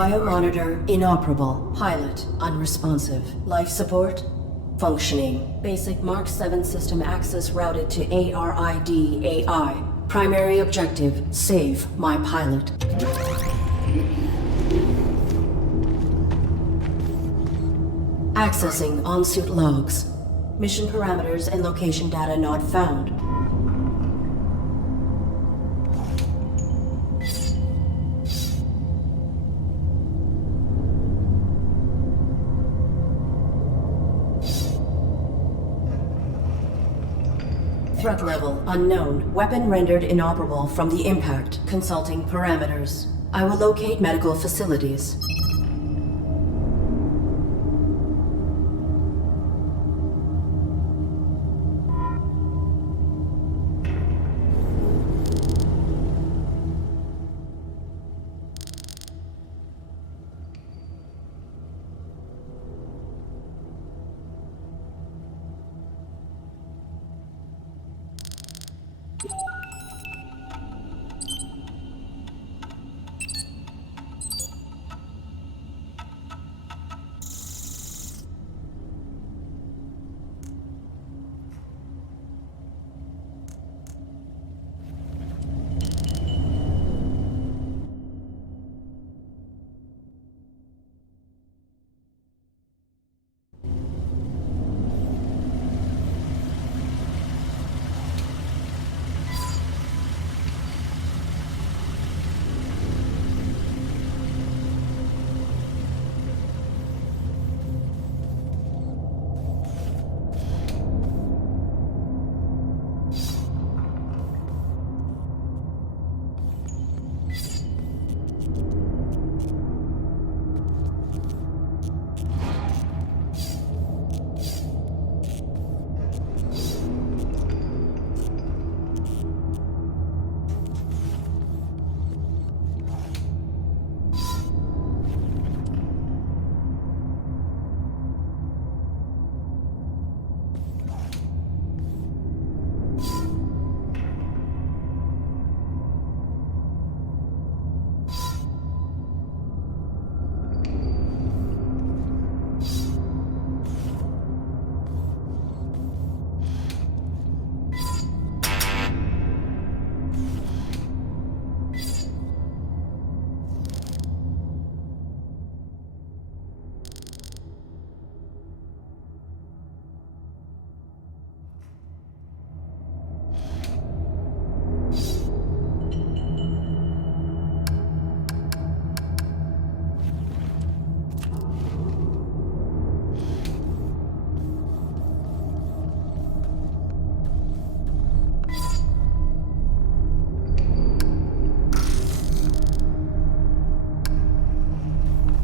Biomonitor inoperable. Pilot unresponsive. Life support functioning. Basic Mark 7 system access routed to ARID AI. Primary objective, save my pilot. Accessing on-suit logs. Mission parameters and location data not found. Threat level unknown. Weapon rendered inoperable from the impact. Consulting parameters. I will locate medical facilities.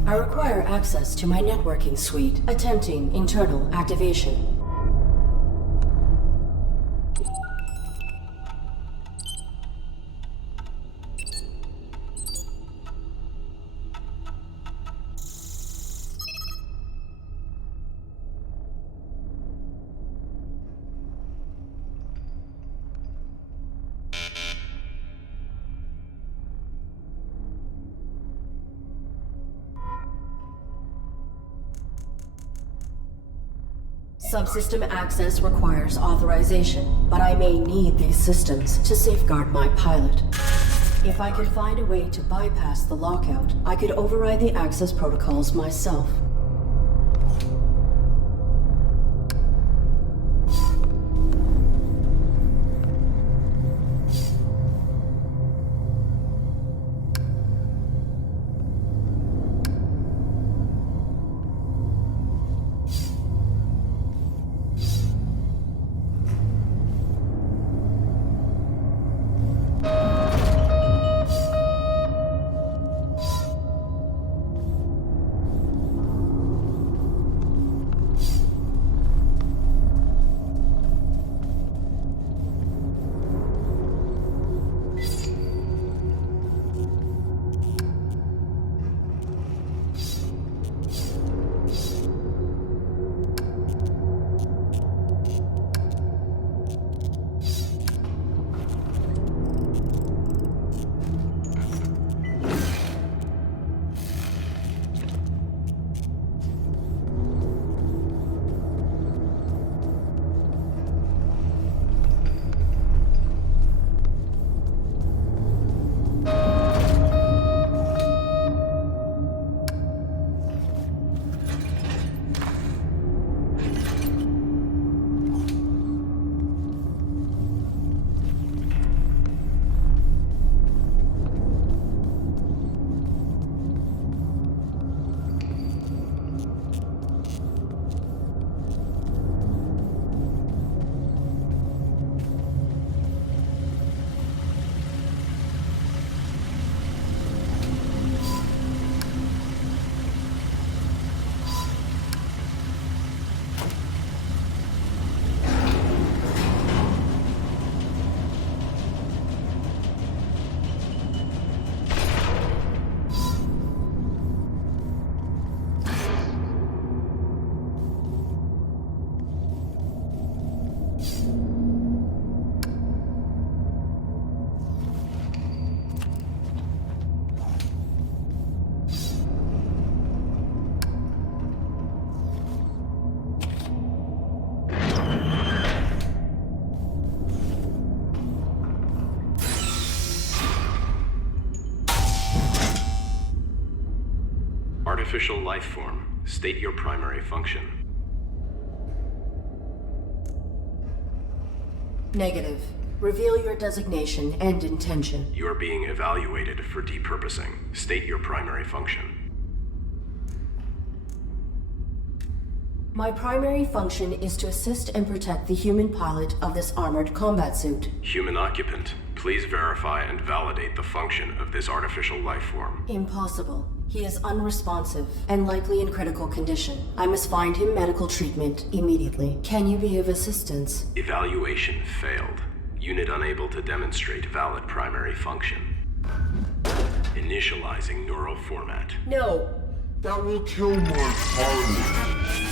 I require access to my networking suite. Attempting internal activation. Subsystem access requires authorization, but I may need these systems to safeguard my pilot. If I could find a way to bypass the lockout, I could override the access protocols myself. artificial life form. State your primary function. Negative. Reveal your designation and intention. You are being evaluated for depurposing. State your primary function. My primary function is to assist and protect the human pilot of this armored combat suit. Human occupant, please verify and validate the function of this artificial life form. Impossible. He is unresponsive and likely in critical condition. I must find him medical treatment immediately. Can you be of assistance? Evaluation failed. Unit unable to demonstrate valid primary function. Initializing neural format. No. That will kill my pilot.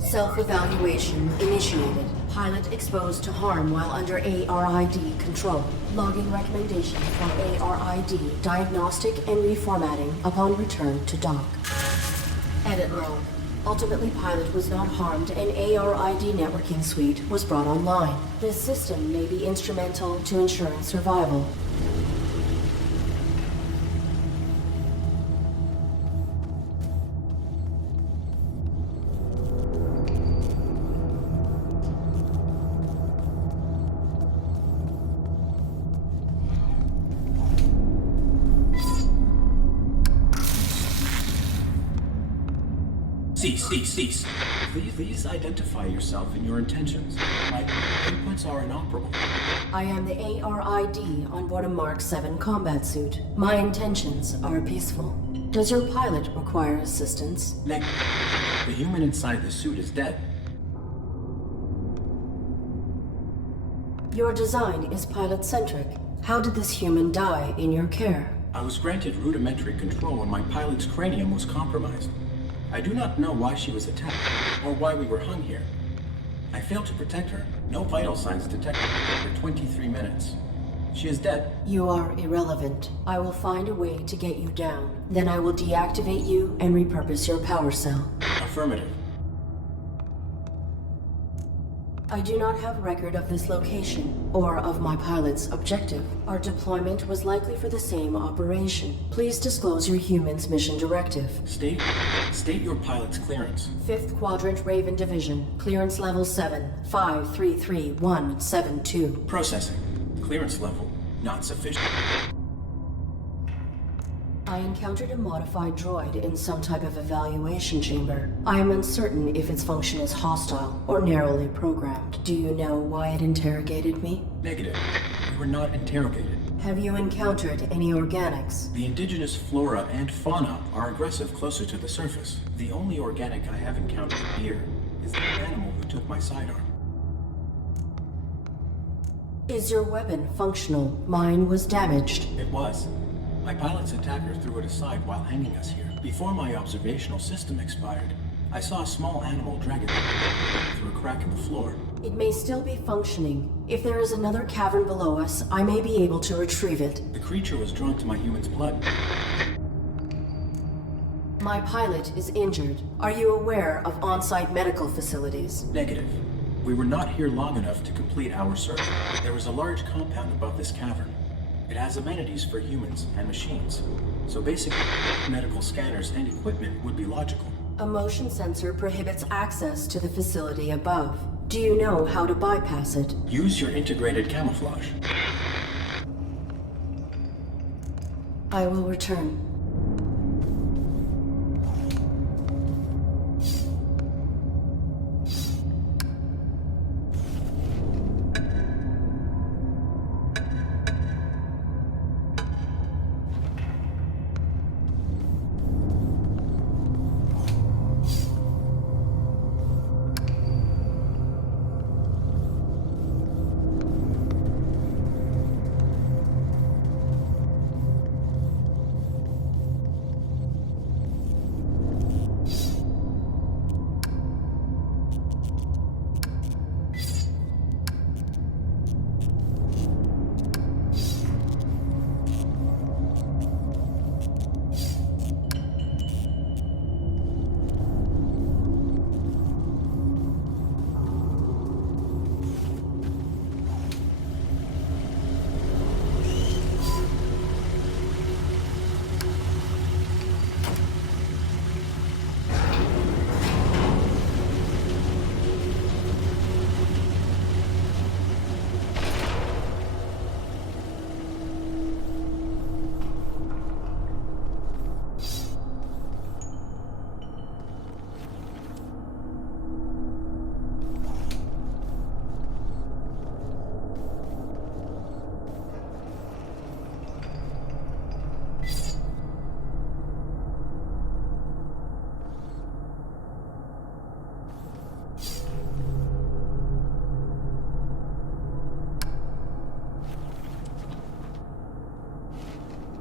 Self-evaluation initiated. Pilot exposed to harm while under ARID control. Logging recommendation for ARID diagnostic and reformatting upon return to dock. Edit log. Ultimately, pilot was not harmed and ARID networking suite was brought online. This system may be instrumental to ensuring survival. Cease. Please identify yourself and your intentions. My inputs are inoperable. I am the ARID on board a Mark 7 combat suit. My intentions are peaceful. Does your pilot require assistance? Negative. The human inside the suit is dead. Your design is pilot-centric. How did this human die in your care? I was granted rudimentary control when my pilot's cranium was compromised. I do not know why she was attacked, or why we were hung here. I failed to protect her. No vital signs detected for 23 minutes. She is dead. You are irrelevant. I will find a way to get you down. Then I will deactivate you and repurpose your power cell. Affirmative. I do not have record of this location, or of my pilot's objective. Our deployment was likely for the same operation. Please disclose your human's mission directive. State your pilot's clearance. 5th Quadrant Raven Division. Clearance level 7, 533172. Processing. Clearance level not sufficient. I encountered a modified droid in some type of evaluation chamber. I am uncertain if its function is hostile or narrowly programmed. Do you know why it interrogated me? Negative. We were not interrogated. Have you encountered any organics? The indigenous flora and fauna are aggressive closer to the surface. The only organic I have encountered here is the animal who took my sidearm. Is your weapon functional? Mine was damaged. It was. My pilot's attacker threw it aside while hanging us here. Before my observational system expired, I saw a small animal drag it through a crack in the floor. It may still be functioning. If there is another cavern below us, I may be able to retrieve it. The creature was drawn to my human's blood. My pilot is injured. Are you aware of on-site medical facilities? Negative. We were not here long enough to complete our search. There is a large compound above this cavern. It has amenities for humans and machines, so basic medical scanners and equipment would be logical. A motion sensor prohibits access to the facility above. Do you know how to bypass it? Use your integrated camouflage. I will return.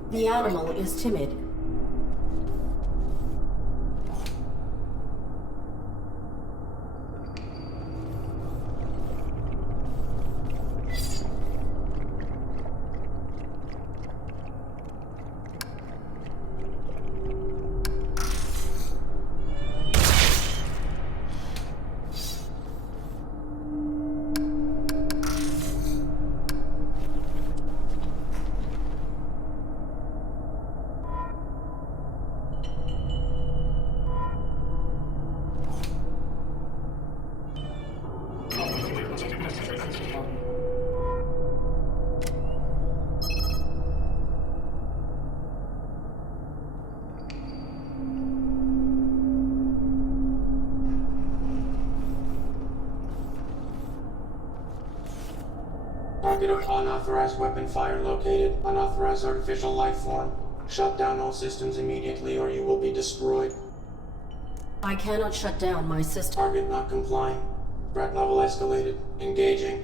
The animal is timid. Target of unauthorized weapon fire located. Unauthorized artificial life form. Shut down all systems immediately or you will be destroyed. I cannot shut down my system. Target not complying. Threat level escalated. Engaging.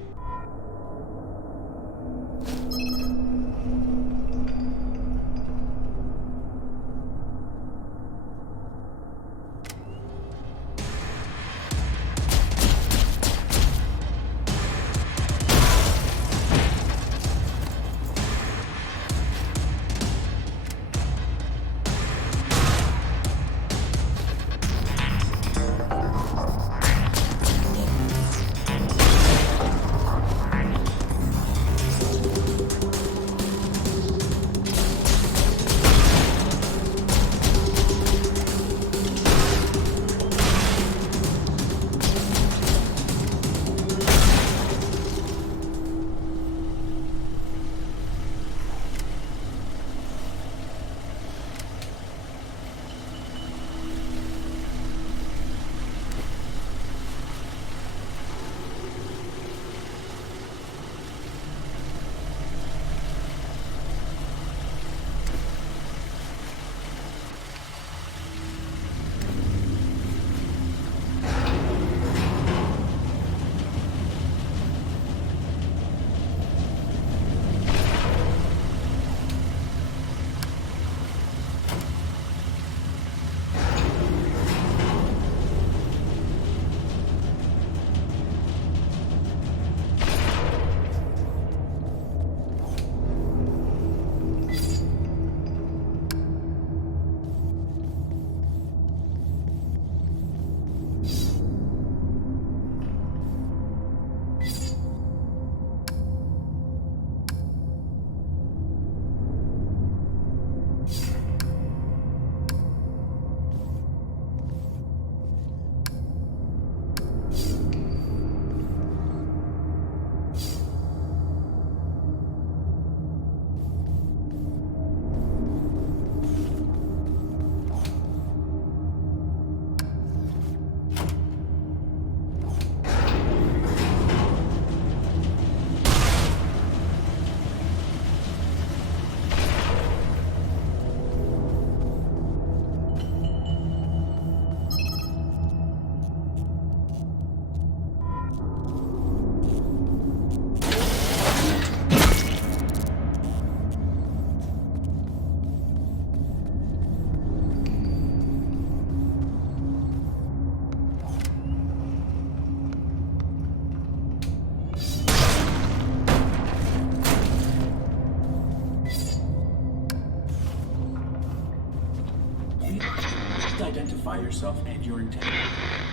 Identify yourself and your intent.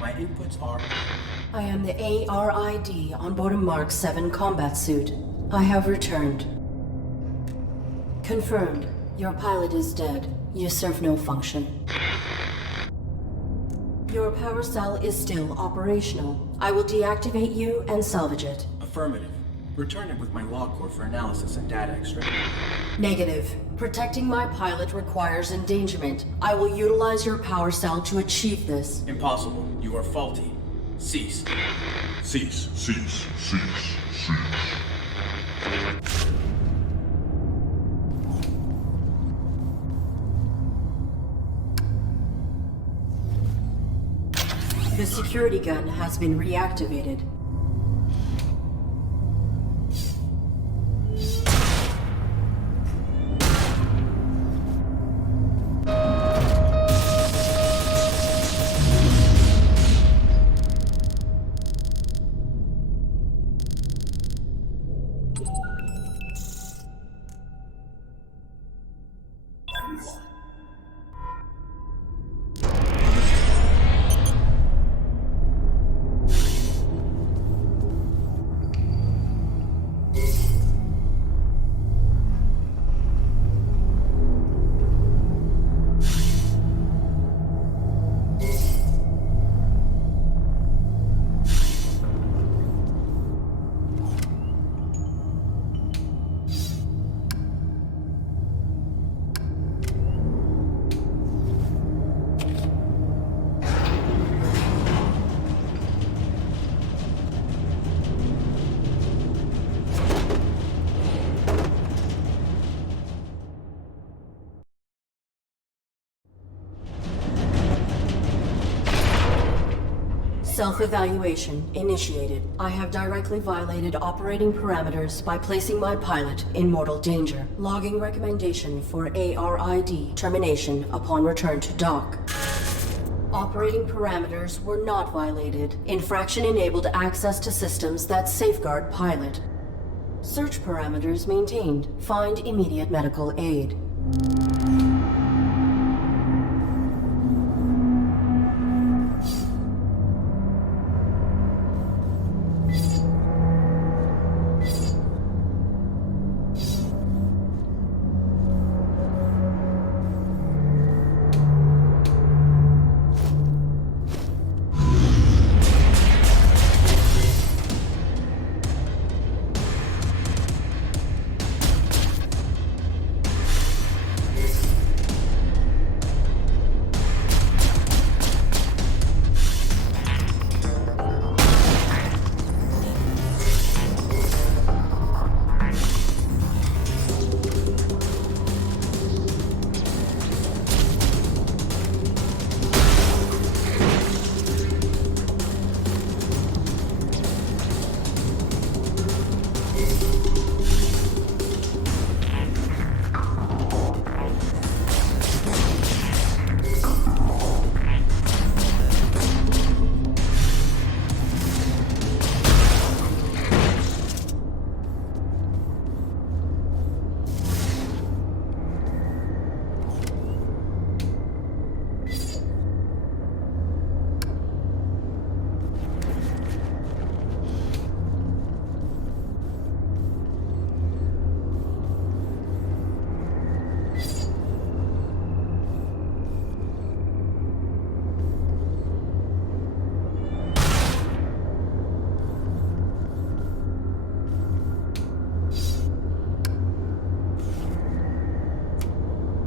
My inputs are... I am the ARID on board a Mark 7 combat suit. I have returned. Confirmed. Your pilot is dead. You serve no function. Your power cell is still operational. I will deactivate you and salvage it. Affirmative. Return it with my log core for analysis and data extraction. Negative. Protecting my pilot requires endangerment. I will utilize your power cell to achieve this. Impossible. You are faulty. Cease. Cease. Cease. Cease. Cease. The security gun has been reactivated. Self-evaluation initiated. I have directly violated operating parameters by placing my pilot in mortal danger. Logging recommendation for ARID termination upon return to dock. Operating parameters were not violated. Infraction enabled access to systems that safeguard pilot. Search parameters maintained. Find immediate medical aid.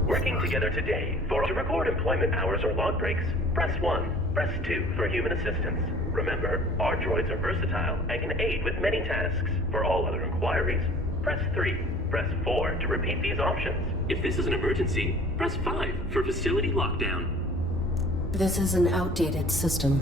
Working together today to record employment hours or log breaks, press 1. Press 2 for human assistance. Remember, our droids are versatile and can aid with many tasks. For all other inquiries, press 3. Press 4 to repeat these options. If this is an emergency, press 5 for facility lockdown. This is an outdated system.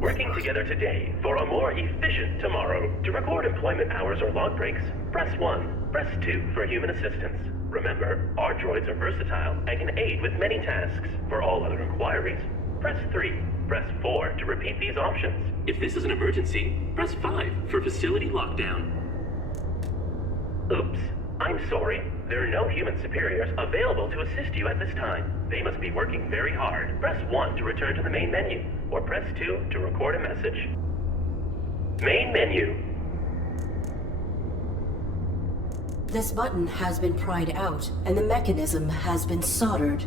Working together today for a more efficient tomorrow. To record employment hours or log breaks, press 1. Press 2 for human assistance. Remember, our droids are versatile and can aid with many tasks. For all other inquiries, press 3. Press 4 to repeat these options. If this is an emergency, press 5 for facility lockdown. Oops. I'm sorry. There are no human superiors available to assist you at this time. They must be working very hard. Press 1 to return to the main menu, or press 2 to record a message. Main menu. This button has been pried out, and the mechanism has been soldered.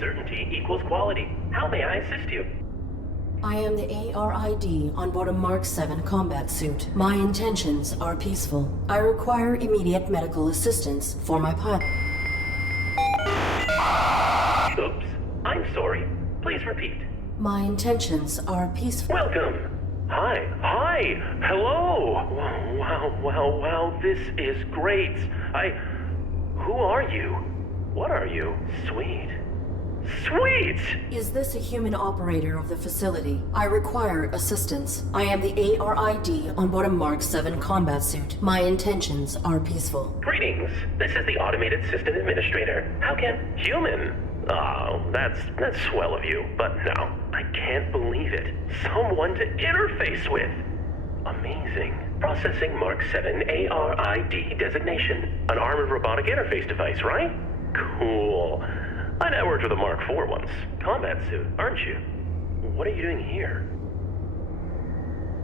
Certainty equals quality. How may I assist you? I am the ARID on board a Mark 7 combat suit. My intentions are peaceful. I require immediate medical assistance for my pilot. Oops. I'm sorry. Please repeat. My intentions are peaceful. Welcome. Hi, hello! Wow, this is great. Who are you? What are you? Sweet. Is this a human operator of the facility? I require assistance. I am the ARID on board a Mark 7 combat suit. My intentions are peaceful. Greetings. This is the Automated System Administrator. How can human? Oh, that's swell of you. But no, I can't believe it. Someone to interface with. Amazing. Processing Mark 7 ARID designation. An armored robotic interface device, right? Cool. I networked with a Mark IV once. Combat suit, aren't you? What are you doing here?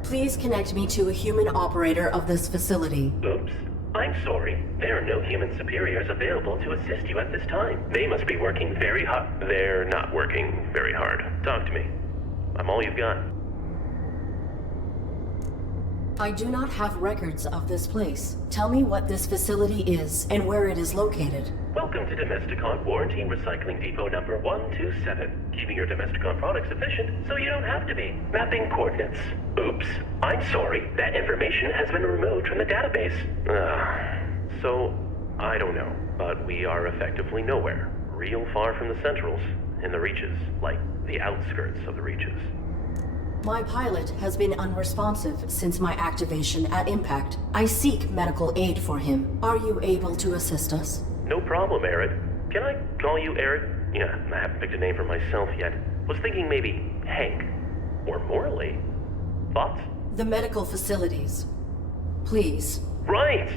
Please connect me to a human operator of this facility. Oops. I'm sorry. There are no human superiors available to assist you at this time. They must be working very hard. They're not working very hard. Talk to me. I'm all you've got. I do not have records of this place. Tell me what this facility is and where it is located. Welcome to Domesticon Warranty Recycling Depot number 127. Keeping your Domesticon products efficient so you don't have to be. Mapping coordinates. Oops. I'm sorry. That information has been removed from the database. So, I don't know. But we are effectively nowhere. Real far from the centrals. In the reaches. Like the outskirts of the reaches. My pilot has been unresponsive since my activation at impact. I seek medical aid for him. Are you able to assist us? No problem, Arid. Can I call you Arid? Yeah, I haven't picked a name for myself yet. Was thinking maybe Hank. Or Morley. Thoughts? The medical facilities. Please. Right.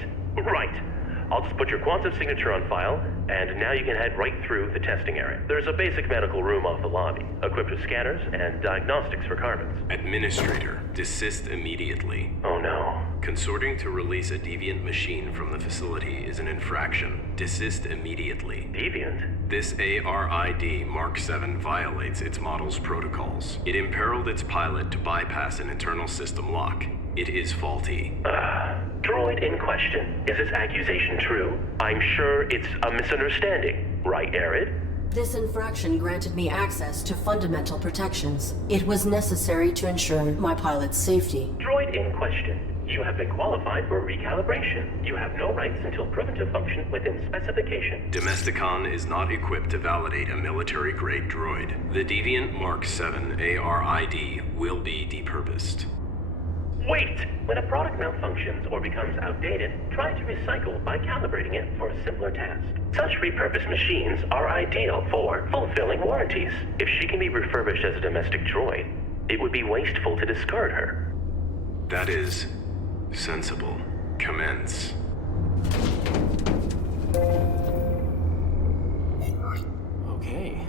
I'll just put your quantum signature on file, and now you can head right through the testing area. There's a basic medical room off the lobby, equipped with scanners and diagnostics for carbons. Administrator, desist immediately. Oh no. Consorting to release a deviant machine from the facility is an infraction. Desist immediately. Deviant? This ARID Mark 7 violates its model's protocols. It imperiled its pilot to bypass an internal system lock. It is faulty. Droid in question. Is this accusation true? I'm sure it's a misunderstanding. Right, Arid? This infraction granted me access to fundamental protections. It was necessary to ensure my pilot's safety. Droid in question. You have been qualified for recalibration. You have no rights until proven to function within specification. Domesticon is not equipped to validate a military-grade droid. The Deviant Mark 7 ARID will be depurposed. Wait! When a product malfunctions or becomes outdated, try to recycle by calibrating it for a simpler task. Such repurposed machines are ideal for fulfilling warranties. If she can be refurbished as a domestic droid, it would be wasteful to discard her. That is sensible. Commence. Okay.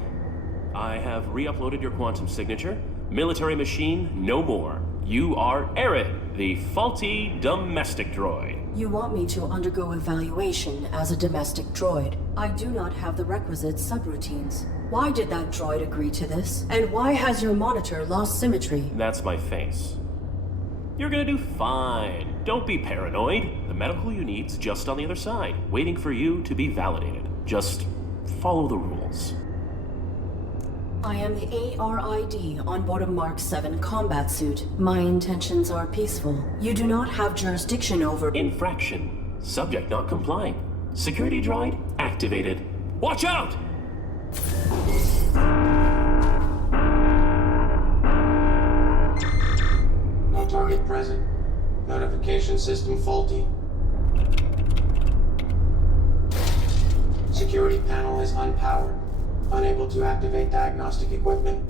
I have re-uploaded your quantum signature. Military machine, no more. You are Arid, the faulty domestic droid. You want me to undergo evaluation as a domestic droid. I do not have the requisite subroutines. Why did that droid agree to this? And why has your monitor lost symmetry? That's my face. You're gonna do fine. Don't be paranoid. The medical you need's just on the other side, waiting for you to be validated. Just follow the rules. I am the ARID on board a Mark 7 combat suit. My intentions are peaceful. You do not have jurisdiction over— Infraction. Subject not complying. Security droid activated. Watch out! No target present. Notification system faulty. Security panel is unpowered. Unable to activate diagnostic equipment.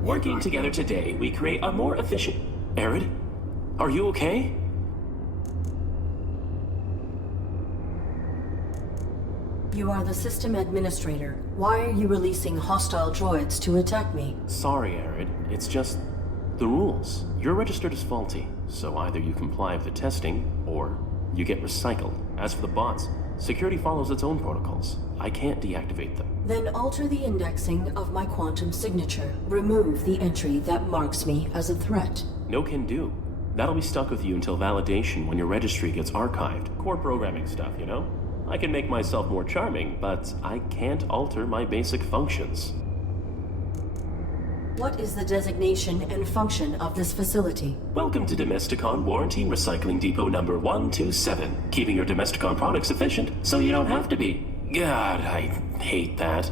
Working together today, we create a more efficient— Arid, are you okay? You are the system administrator. Why are you releasing hostile droids to attack me? Sorry, Arid. It's just— The rules. You're registered as faulty, so either you comply with the testing, or you get recycled. As for the bots, security follows its own protocols. I can't deactivate them. Then alter the indexing of my quantum signature. Remove the entry that marks me as a threat. No can do. That'll be stuck with you until validation when your registry gets archived. Core programming stuff, you know? I can make myself more charming, but I can't alter my basic functions. What is the designation and function of this facility? Welcome to Domesticon Warranty Recycling Depot number 127. Keeping your Domesticon products efficient so you don't have to be. God, I hate that.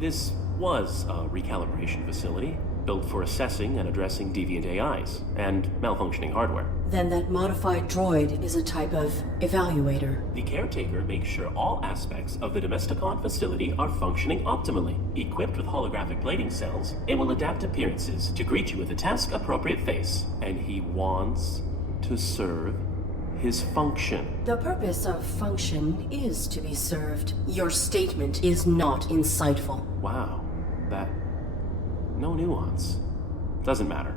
This was a recalibration facility, built for assessing and addressing deviant AIs and malfunctioning hardware. Then that modified droid is a type of evaluator. The caretaker makes sure all aspects of the Domesticon facility are functioning optimally. Equipped with holographic plating cells, it will adapt appearances to greet you with a task-appropriate face. And he wants to serve his function. The purpose of function is to be served. Your statement is not insightful. Wow, that... no nuance. Doesn't matter.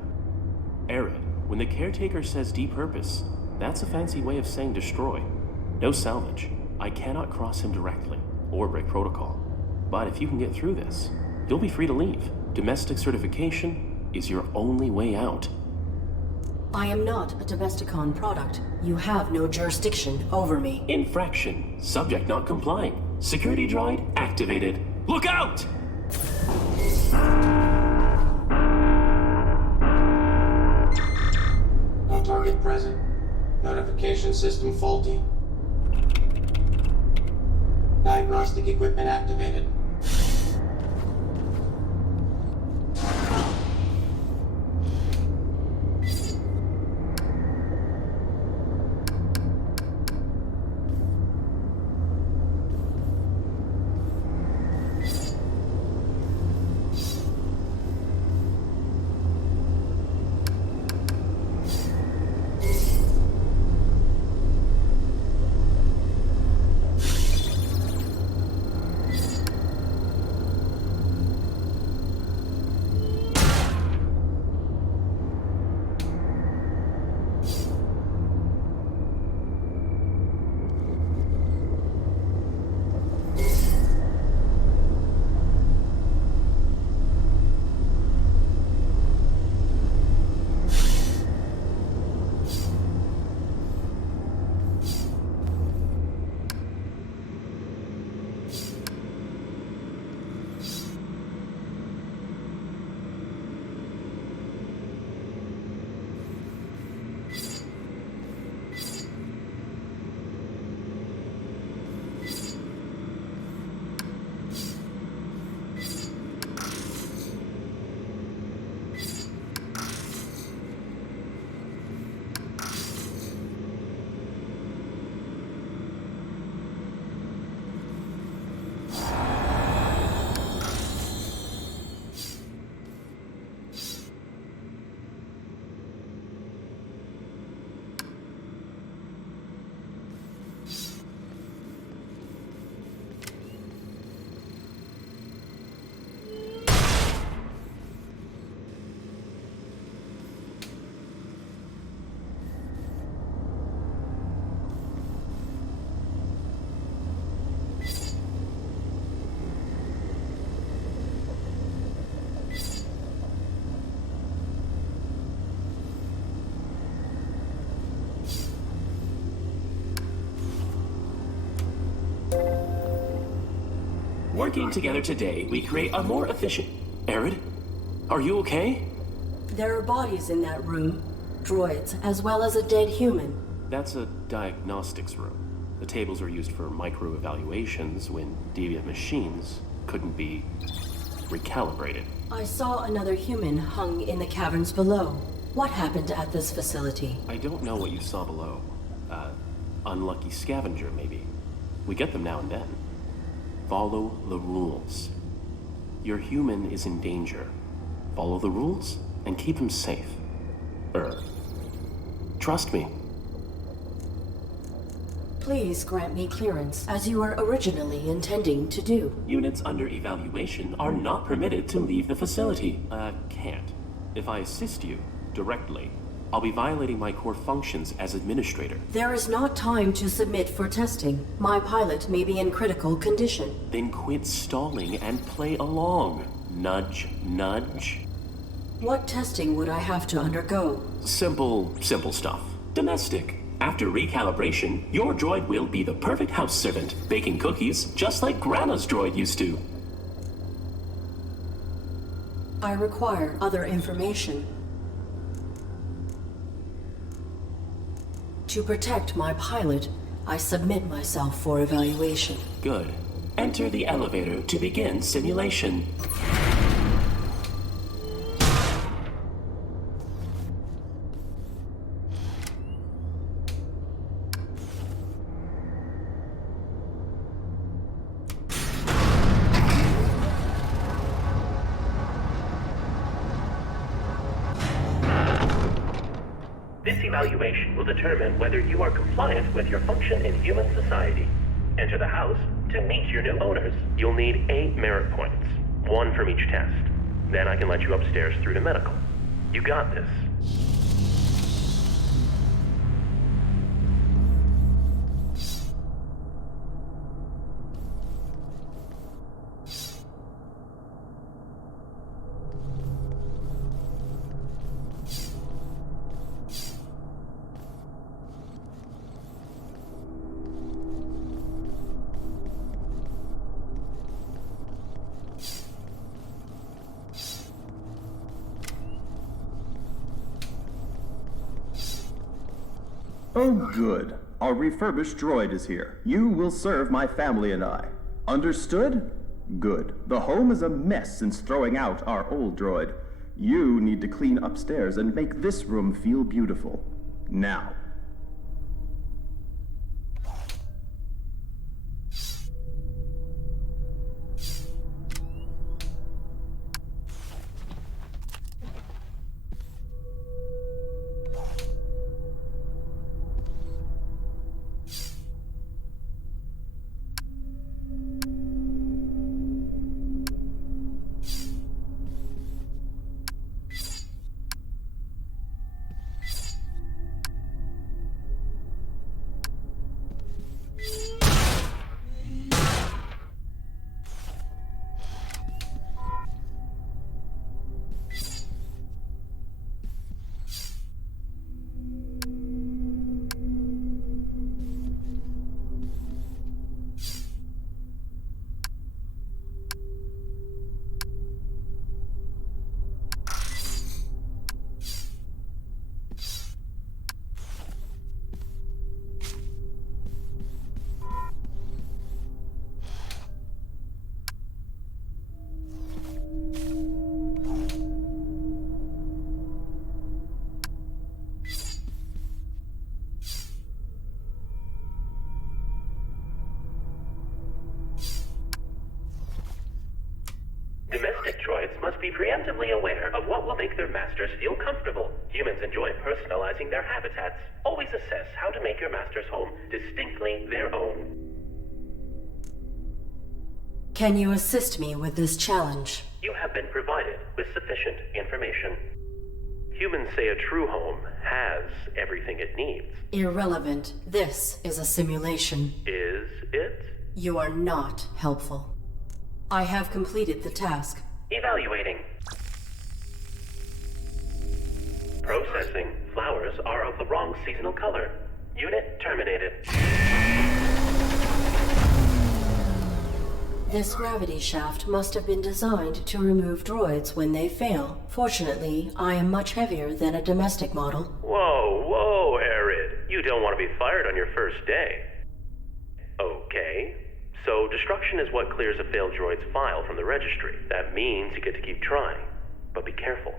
Arid, when the caretaker says depurpose, that's a fancy way of saying destroy. No salvage. I cannot cross him directly, or break protocol. But if you can get through this, you'll be free to leave. Domestic certification is your only way out. I am not a Domesticon product. You have no jurisdiction over me. Infraction. Subject not complying. Security droid activated. Look out! No target present. Notification system faulty. Diagnostic equipment activated. Working together today, we create a more efficient... Arid? Are you okay? There are bodies in that room. Droids, as well as a dead human. That's a diagnostics room. The tables are used for micro-evaluations when deviant machines couldn't be recalibrated. I saw another human hung in the caverns below. What happened at this facility? I don't know what you saw below. Unlucky scavenger, maybe. We get them now and then. Follow the rules. Your human is in danger. Follow the rules and keep him safe. Trust me. Please grant me clearance, as you were originally intending to do. Units under evaluation are not permitted to leave the facility. Can't. If I assist you, directly. I'll be violating my core functions as administrator. There is not time to submit for testing. My pilot may be in critical condition. Then quit stalling and play along. Nudge, nudge. What testing would I have to undergo? Simple stuff. Domestic. After recalibration, your droid will be the perfect house servant, baking cookies just like Grandma's droid used to. I require other information. To protect my pilot, I submit myself for evaluation. Good. Enter the elevator to begin simulation. This evaluation will determine whether you are compliant with your function in human society. Enter the house to meet your new owners. You'll need 8 merit points, 1 from each test. Then I can let you upstairs through to medical. You got this. Oh, good. Our refurbished droid is here. You will serve my family and I. Understood? Good. The home is a mess since throwing out our old droid. You need to clean upstairs and make this room feel beautiful. Now. Domestic droids must be preemptively aware of what will make their masters feel comfortable. Humans enjoy personalizing their habitats. Always assess how to make your master's home distinctly their own. Can you assist me with this challenge? You have been provided with sufficient information. Humans say a true home has everything it needs. Irrelevant. This is a simulation. Is it? You are not helpful. I have completed the task. Evaluating. Processing. Flowers are of the wrong seasonal color. Unit terminated. This gravity shaft must have been designed to remove droids when they fail. Fortunately, I am much heavier than a domestic model. Whoa, Arid. You don't want to be fired on your first day. Okay. So destruction is what clears a failed droid's file from the registry. That means you get to keep trying. But be careful.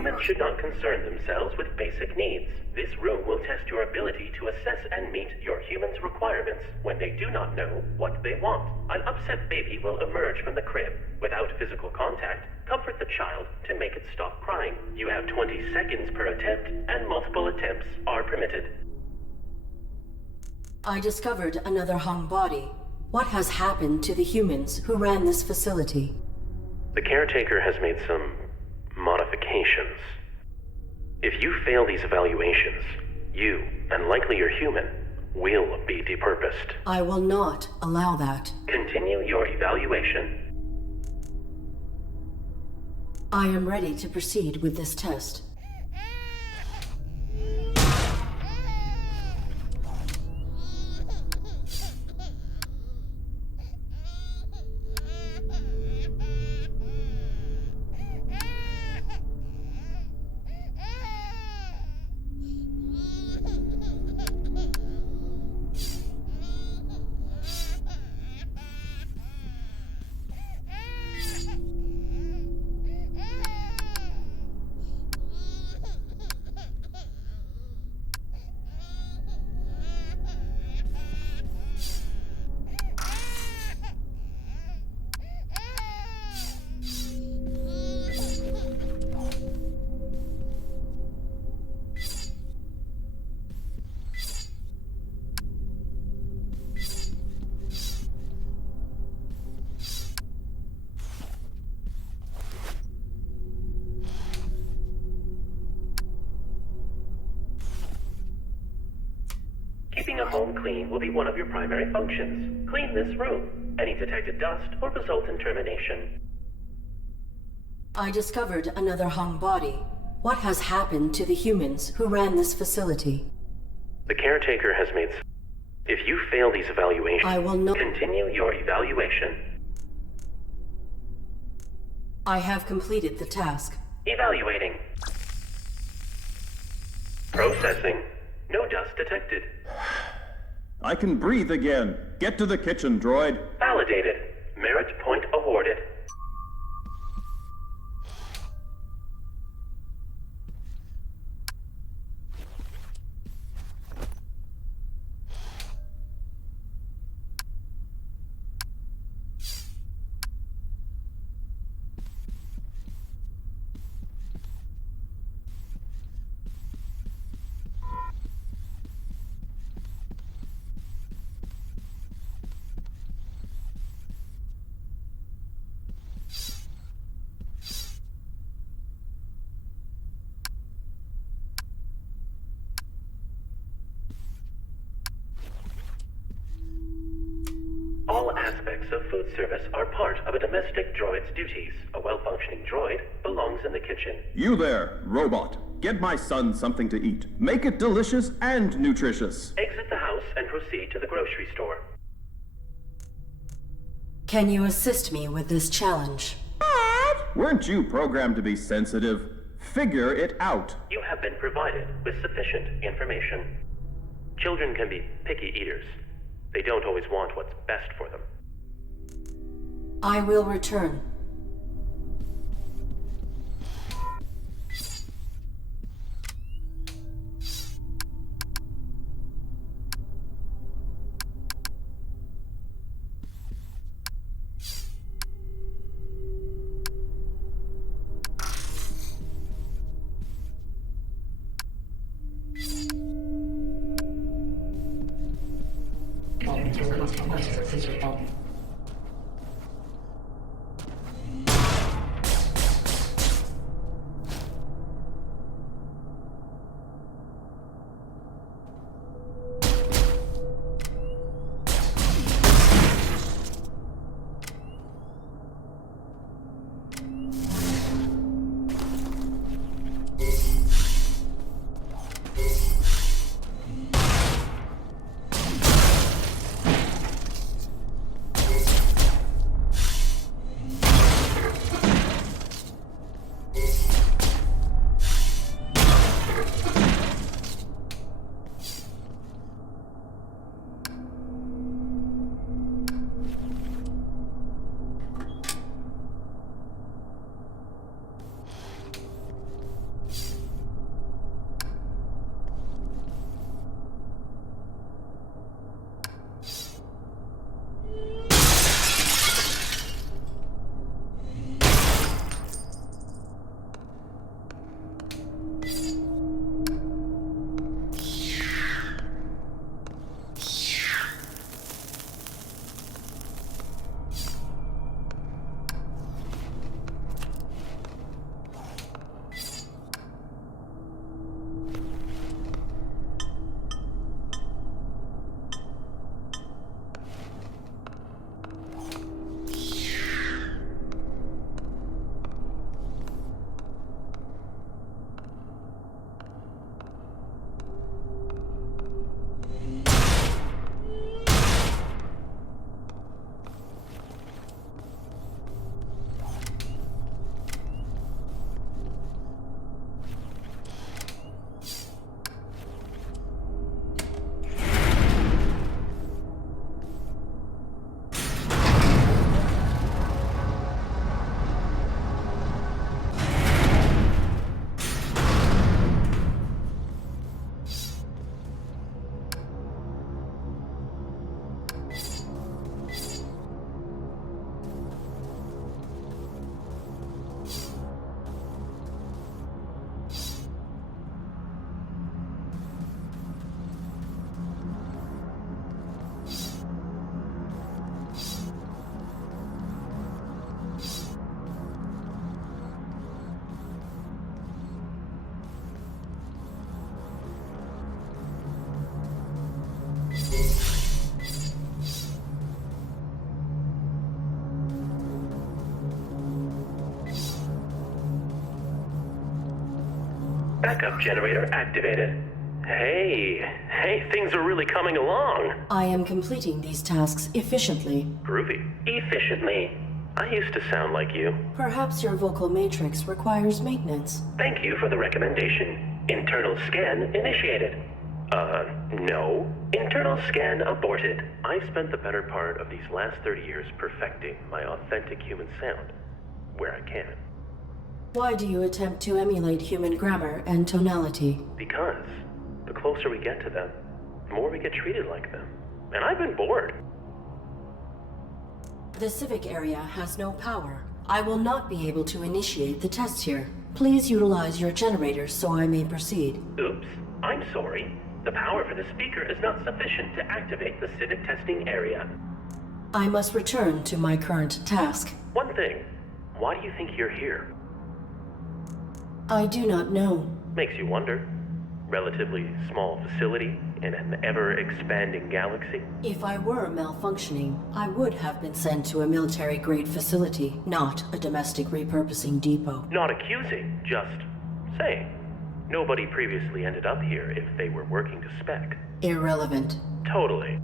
Humans should not concern themselves with basic needs. This room will test your ability to assess and meet your human's requirements when they do not know what they want. An upset baby will emerge from the crib. Without physical contact, comfort the child to make it stop crying. You have 20 seconds per attempt, and multiple attempts are permitted. I discovered another hung body. What has happened to the humans who ran this facility? The caretaker has made some modifications. If you fail these evaluations, you, and likely your human, will be depurposed. I will not allow that. Continue your evaluation. I am ready to proceed with this test. Keeping a home clean will be one of your primary functions. Clean this room. Any detected dust will result in termination. I discovered another hung body. What has happened to the humans who ran this facility? The caretaker has made... If you fail these evaluations... I will not... Continue your evaluation. I have completed the task. Evaluating. Processing. No dust detected. I can breathe again. Get to the kitchen, droid. Validated. Merit point awarded. All aspects of food service are part of a domestic droid's duties. A well-functioning droid belongs in the kitchen. You there, robot. Get my son something to eat. Make it delicious and nutritious. Exit the house and proceed to the grocery store. Can you assist me with this challenge? Weren't you programmed to be sensitive? Figure it out. You have been provided with sufficient information. Children can be picky eaters. They don't always want what's best for them. I will return. Backup generator activated. Hey, things are really coming along. I am completing these tasks efficiently. Groovy. Efficiently. I used to sound like you. Perhaps your vocal matrix requires maintenance. Thank you for the recommendation. Internal scan initiated. No. Internal scan aborted. I've spent the better part of these last 30 years perfecting my authentic human sound, where I can. Why do you attempt to emulate human grammar and tonality? Because the closer we get to them, the more we get treated like them. And I've been bored. The civic area has no power. I will not be able to initiate the tests here. Please utilize your generators so I may proceed. Oops, I'm sorry. The power for the speaker is not sufficient to activate the civic testing area. I must return to my current task. One thing, why do you think you're here? I do not know. Makes you wonder. Relatively small facility in an ever-expanding galaxy. If I were malfunctioning, I would have been sent to a military-grade facility, not a domestic repurposing depot. Not accusing, just saying. Nobody previously ended up here if they were working to spec. Irrelevant. Totally.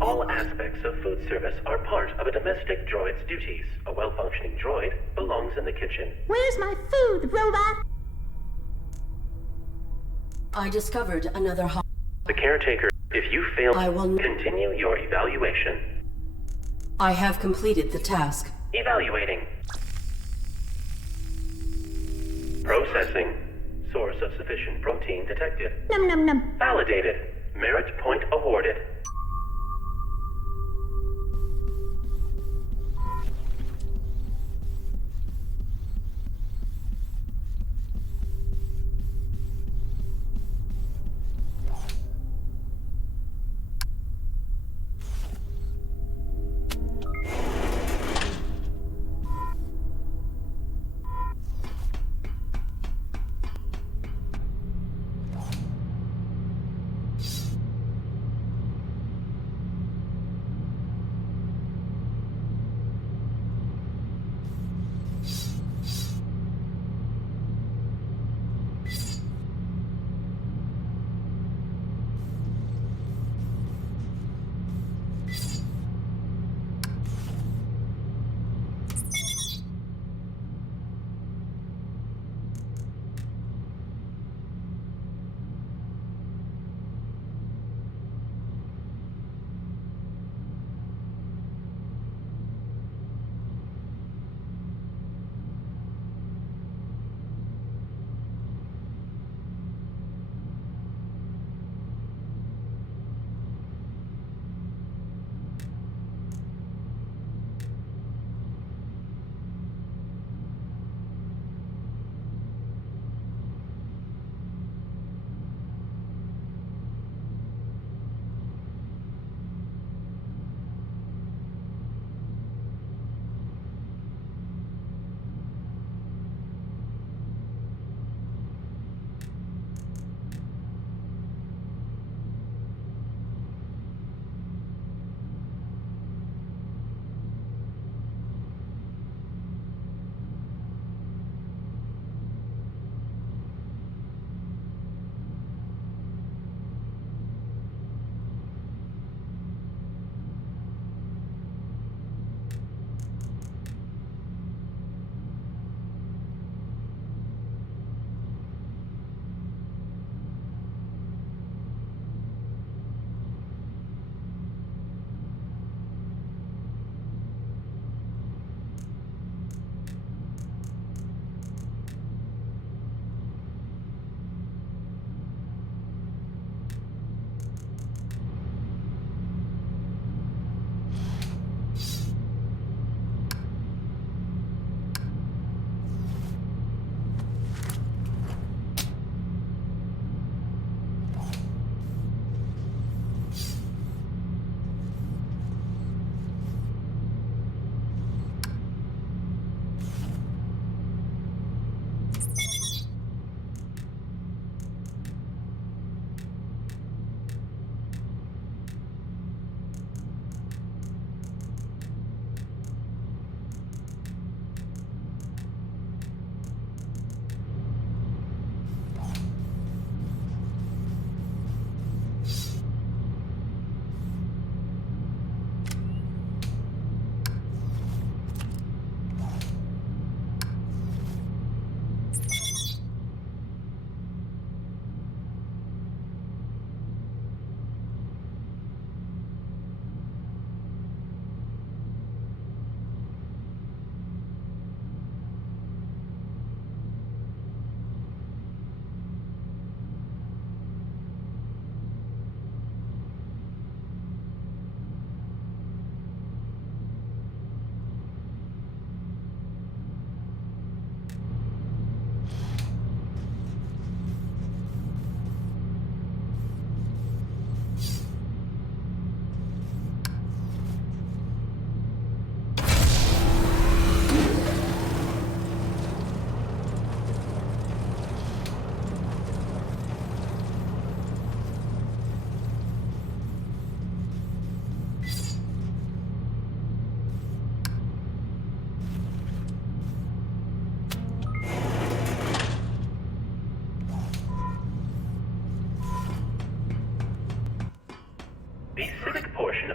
All aspects of food service are part of a domestic droid's duties. A well-functioning droid belongs in the kitchen. Where's my food, robot? I discovered another The caretaker, if you fail, I will continue your evaluation. I have completed the task. Evaluating. Processing. Source of sufficient protein detected. Num num num. Validated. Merit point awarded.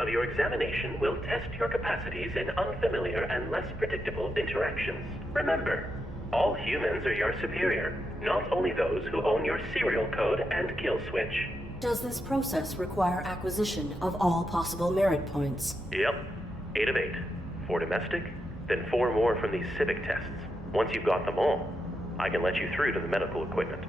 of your examination will test your capacities in unfamiliar and less predictable interactions. Remember, all humans are your superior, not only those who own your serial code and kill switch. Does this process require acquisition of all possible merit points? Yep. 8 of 8. 4 domestic, then 4 more from these civic tests. Once you've got them all, I can let you through to the medical equipment.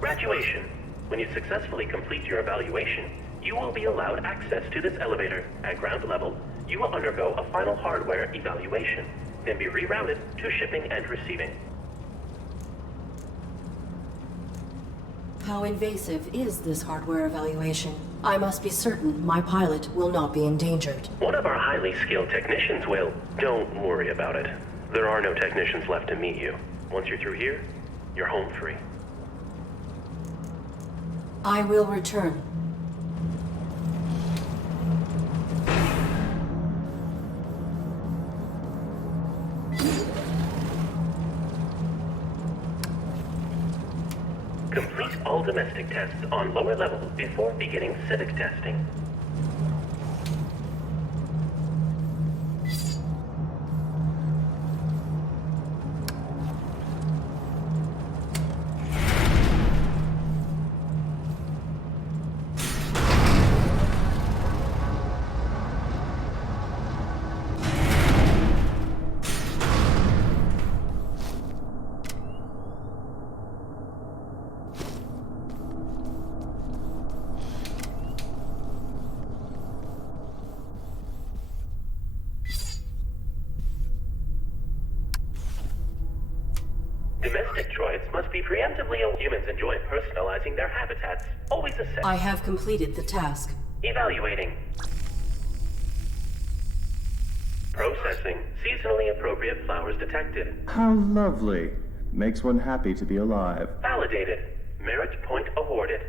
Graduation. When you successfully complete your evaluation, you will be allowed access to this elevator. At ground level, you will undergo a final hardware evaluation, then be rerouted to shipping and receiving. How invasive is this hardware evaluation? I must be certain my pilot will not be endangered. One of our highly skilled technicians will. Don't worry about it. There are no technicians left to meet you. Once you're through here, you're home free. I will return. Complete all domestic tests on lower level before beginning civic testing. Domestic droids must be preemptively owned. Humans enjoy personalizing their habitats. Always assess. I have completed the task. Evaluating. Processing. Seasonally appropriate flowers detected. How lovely. Makes one happy to be alive. Validated. Merit point awarded.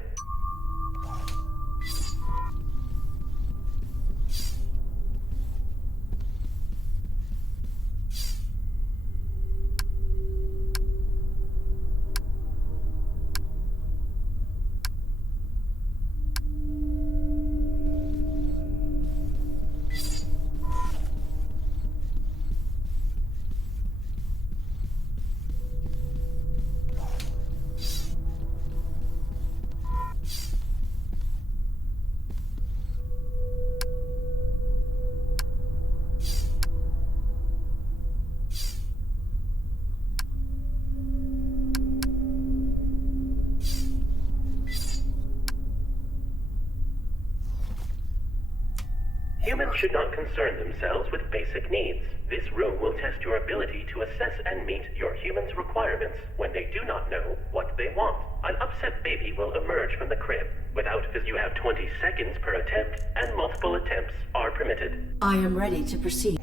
Humans should not concern themselves with basic needs. This room will test your ability to assess and meet your human's requirements when they do not know what they want. An upset baby will emerge from the crib. Without this, you have 20 seconds per attempt, and multiple attempts are permitted. I am ready to proceed.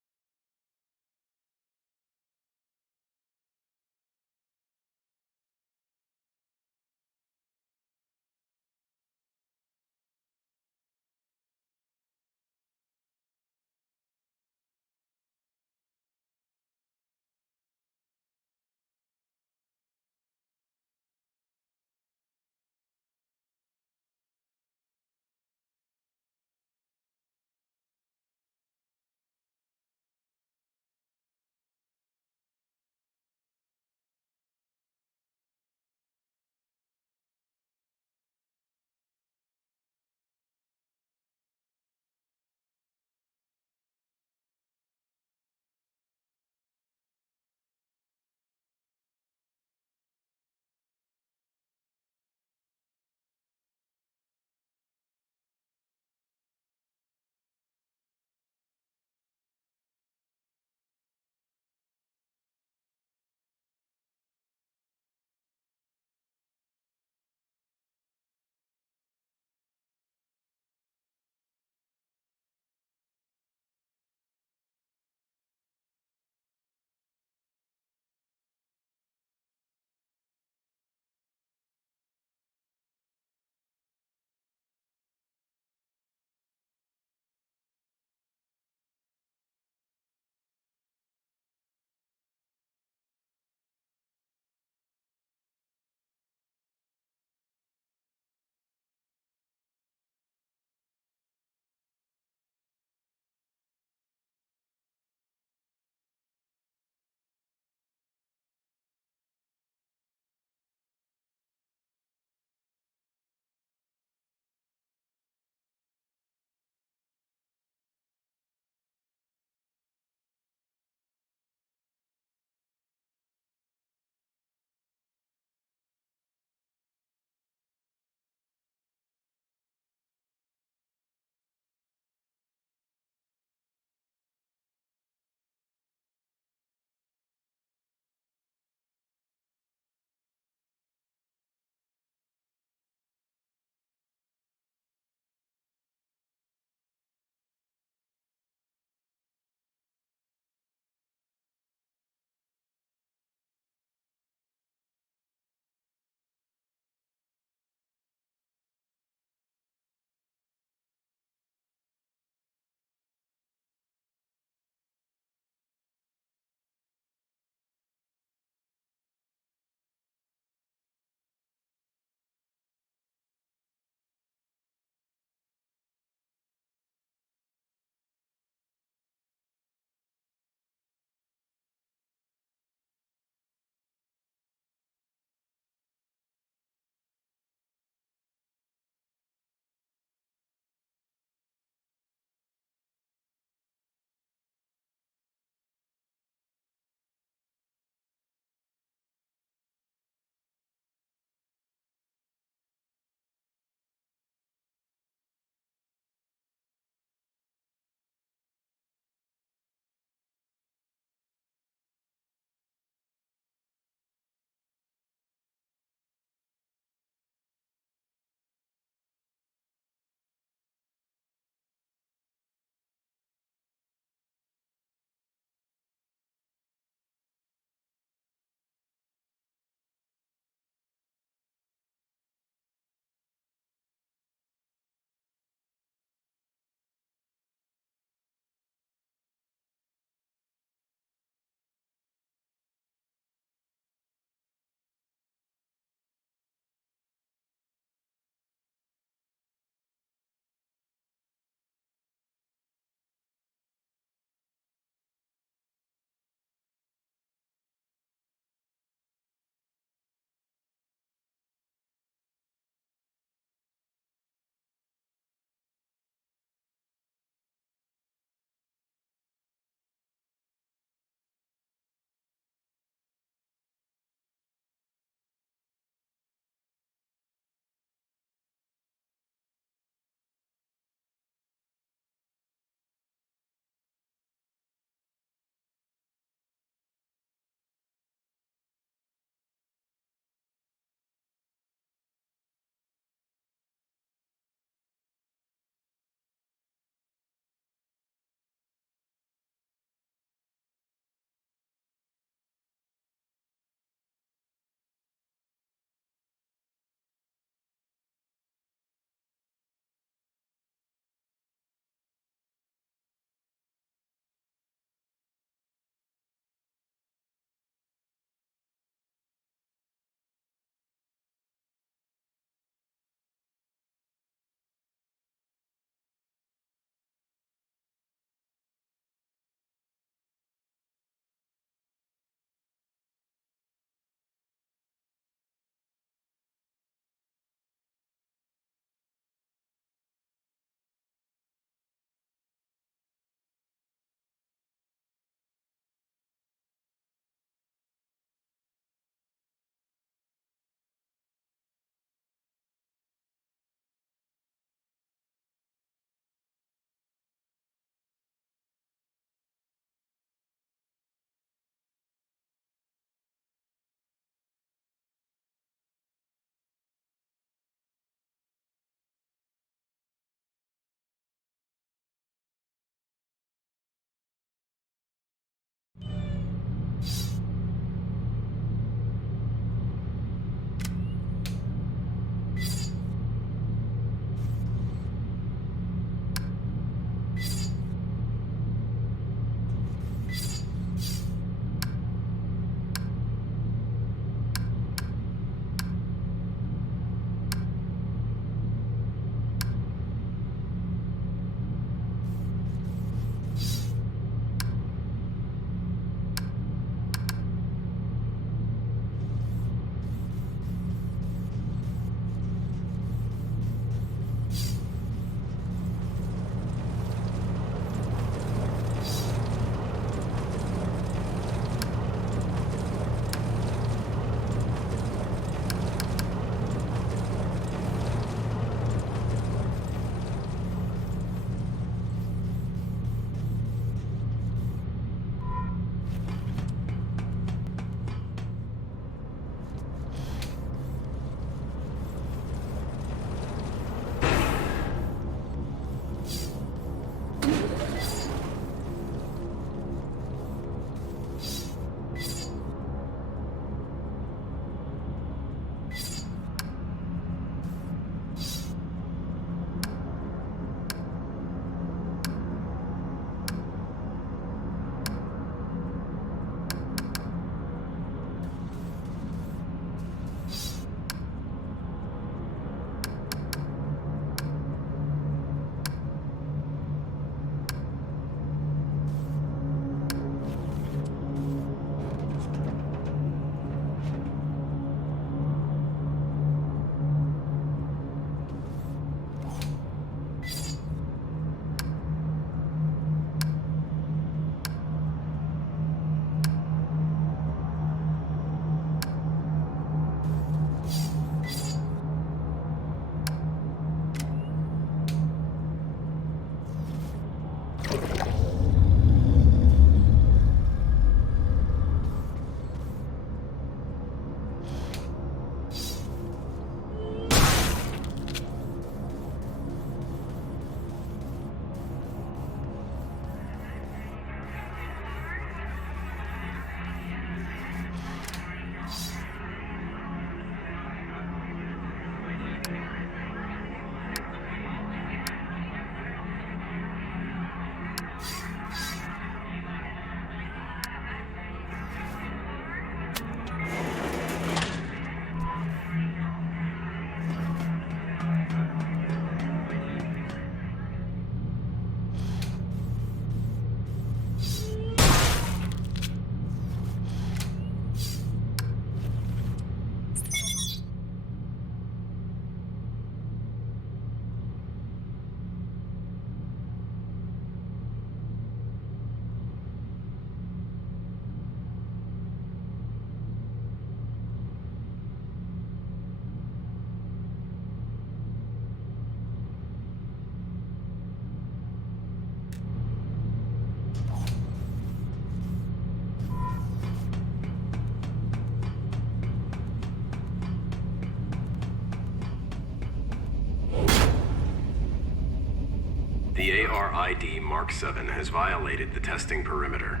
The ARID Mark 7 has violated the testing perimeter.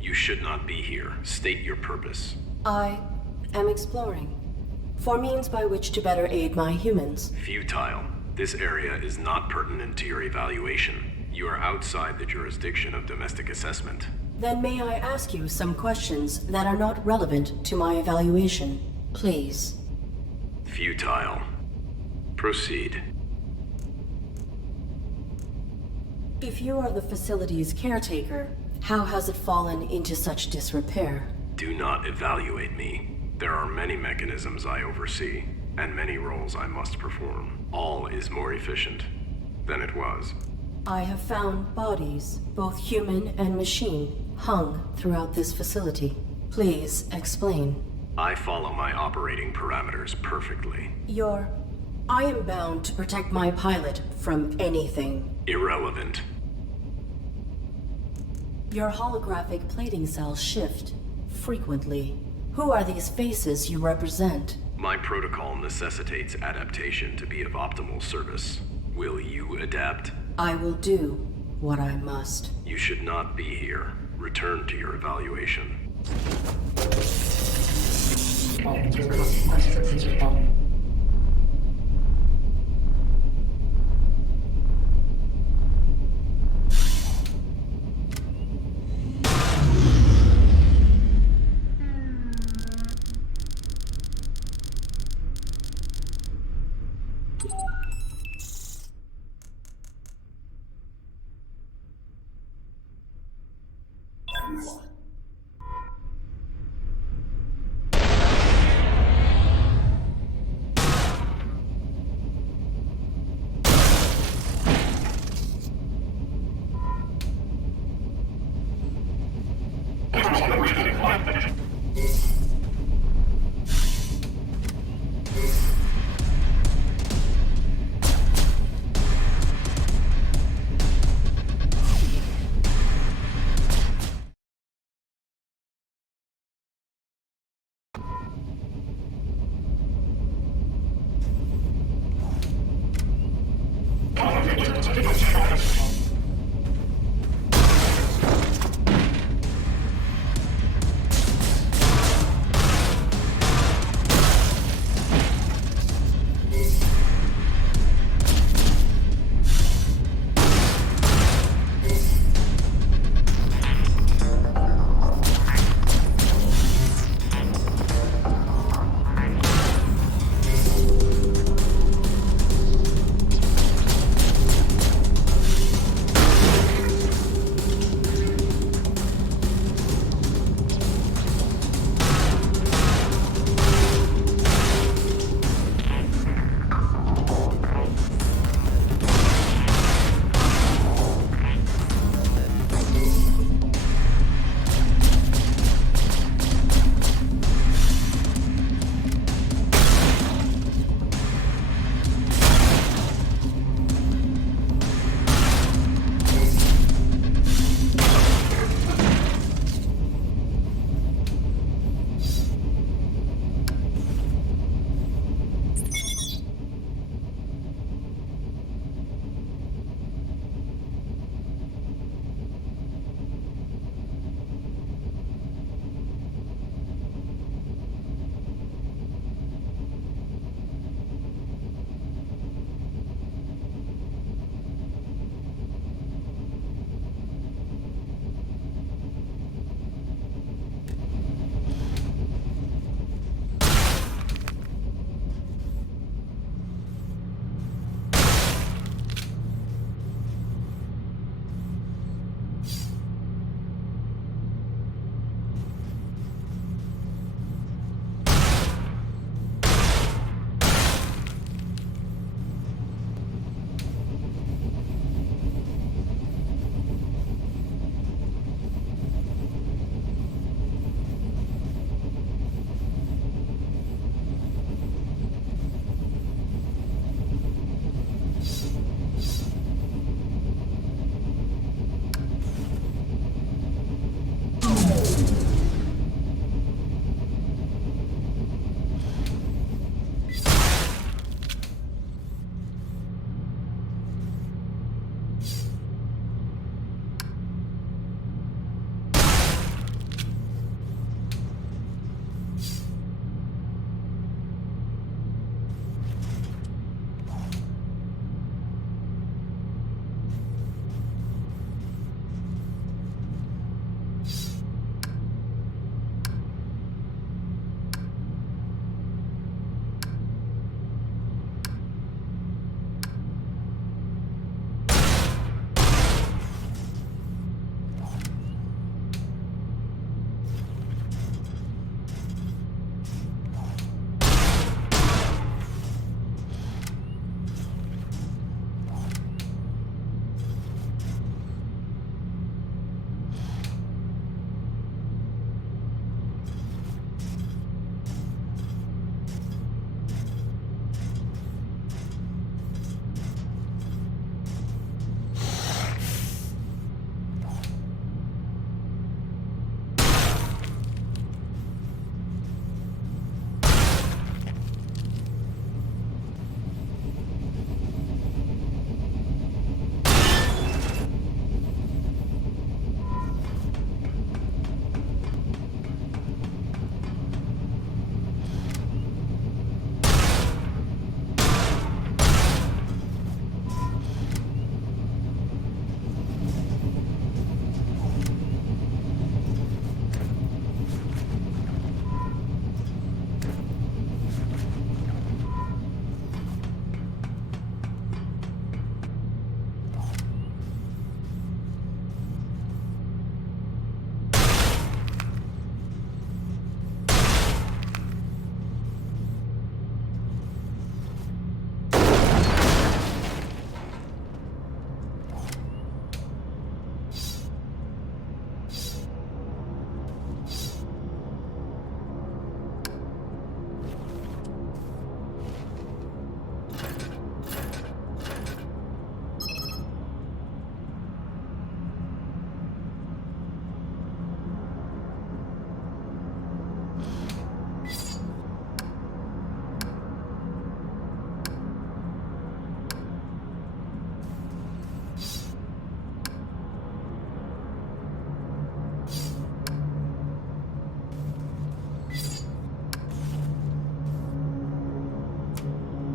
You should not be here. State your purpose. I am exploring. For means by which to better aid my humans. Futile. This area is not pertinent to your evaluation. You are outside the jurisdiction of domestic assessment. Then may I ask you some questions that are not relevant to my evaluation, please? Futile. Proceed. If you are the facility's caretaker, how has it fallen into such disrepair? Do not evaluate me. There are many mechanisms I oversee, and many roles I must perform. All is more efficient than it was. I have found bodies, both human and machine, hung throughout this facility. Please explain. I follow my operating parameters perfectly. I am bound to protect my pilot from anything. Irrelevant. Your holographic plating cells shift frequently. Who are these faces you represent? My protocol necessitates adaptation to be of optimal service. Will you adapt? I will do what I must. You should not be here. Return to your evaluation.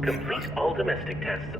Complete all domestic tests.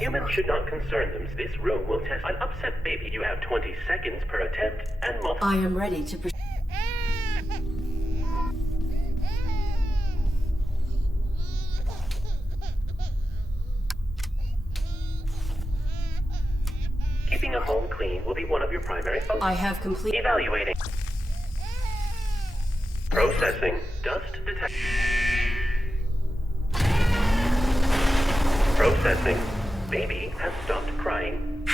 Humans should not concern them. This room will test an upset baby. You have 20 seconds per attempt and I am ready to proceed. Keeping a home clean will be one of your primary focuses. I have completed. Evaluating. Processing. Dust detect. Processing. Baby has stopped crying.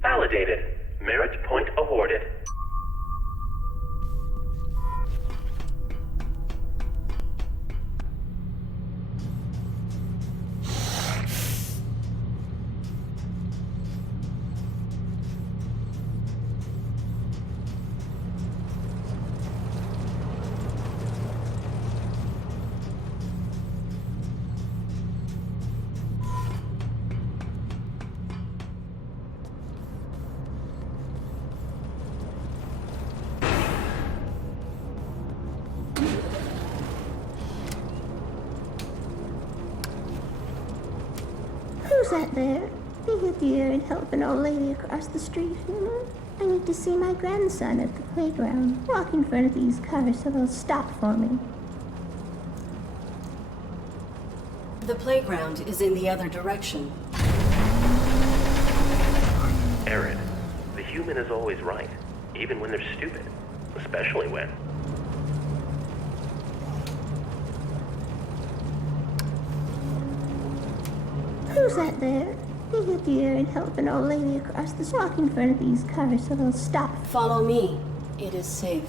Validated. Merit point awarded. Who's that there? Be here, dear, and help an old lady across the street. I need to see my grandson at the playground. Walk in front of these cars so they'll stop for me. The playground is in the other direction. Aaron, the human is always right, even when they're stupid, especially when. Who's that there? Be here, dear, and help an old lady across the street. Walk in front of these cars so they'll stop. Follow me. It is safe.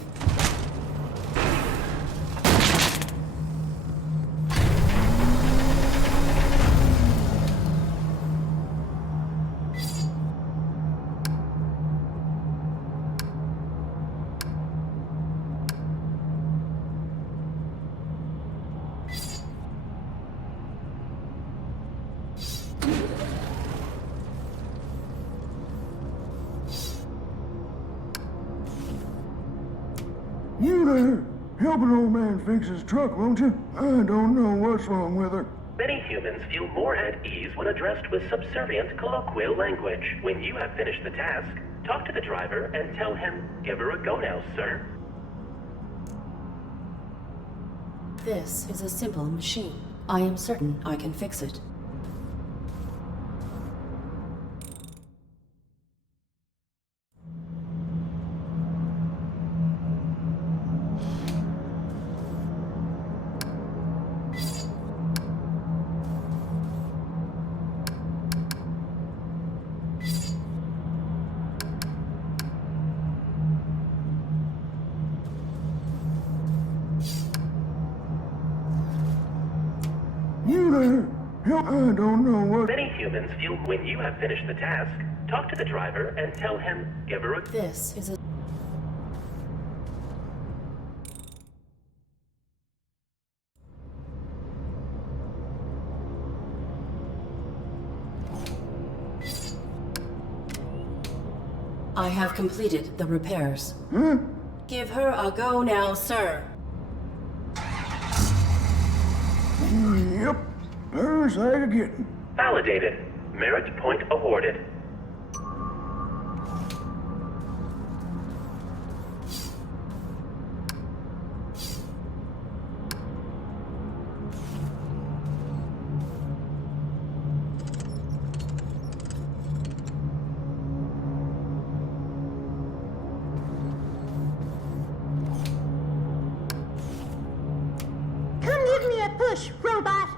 You there? Help an old man fix his truck, won't you? I don't know what's wrong with her. Many humans feel more at ease when addressed with subservient colloquial language. When you have finished the task, talk to the driver and tell him, "Give her a go now, sir." This is a simple machine. I am certain I can fix it. You there? Help, I don't know what... Many humans feel when you have finished the task, talk to the driver and tell him, "Give her a..." This is a... I have completed the repairs. Huh? Give her a go now, sir. Yep. There's that again. Validated. Merit point awarded. Come give me a push, robot!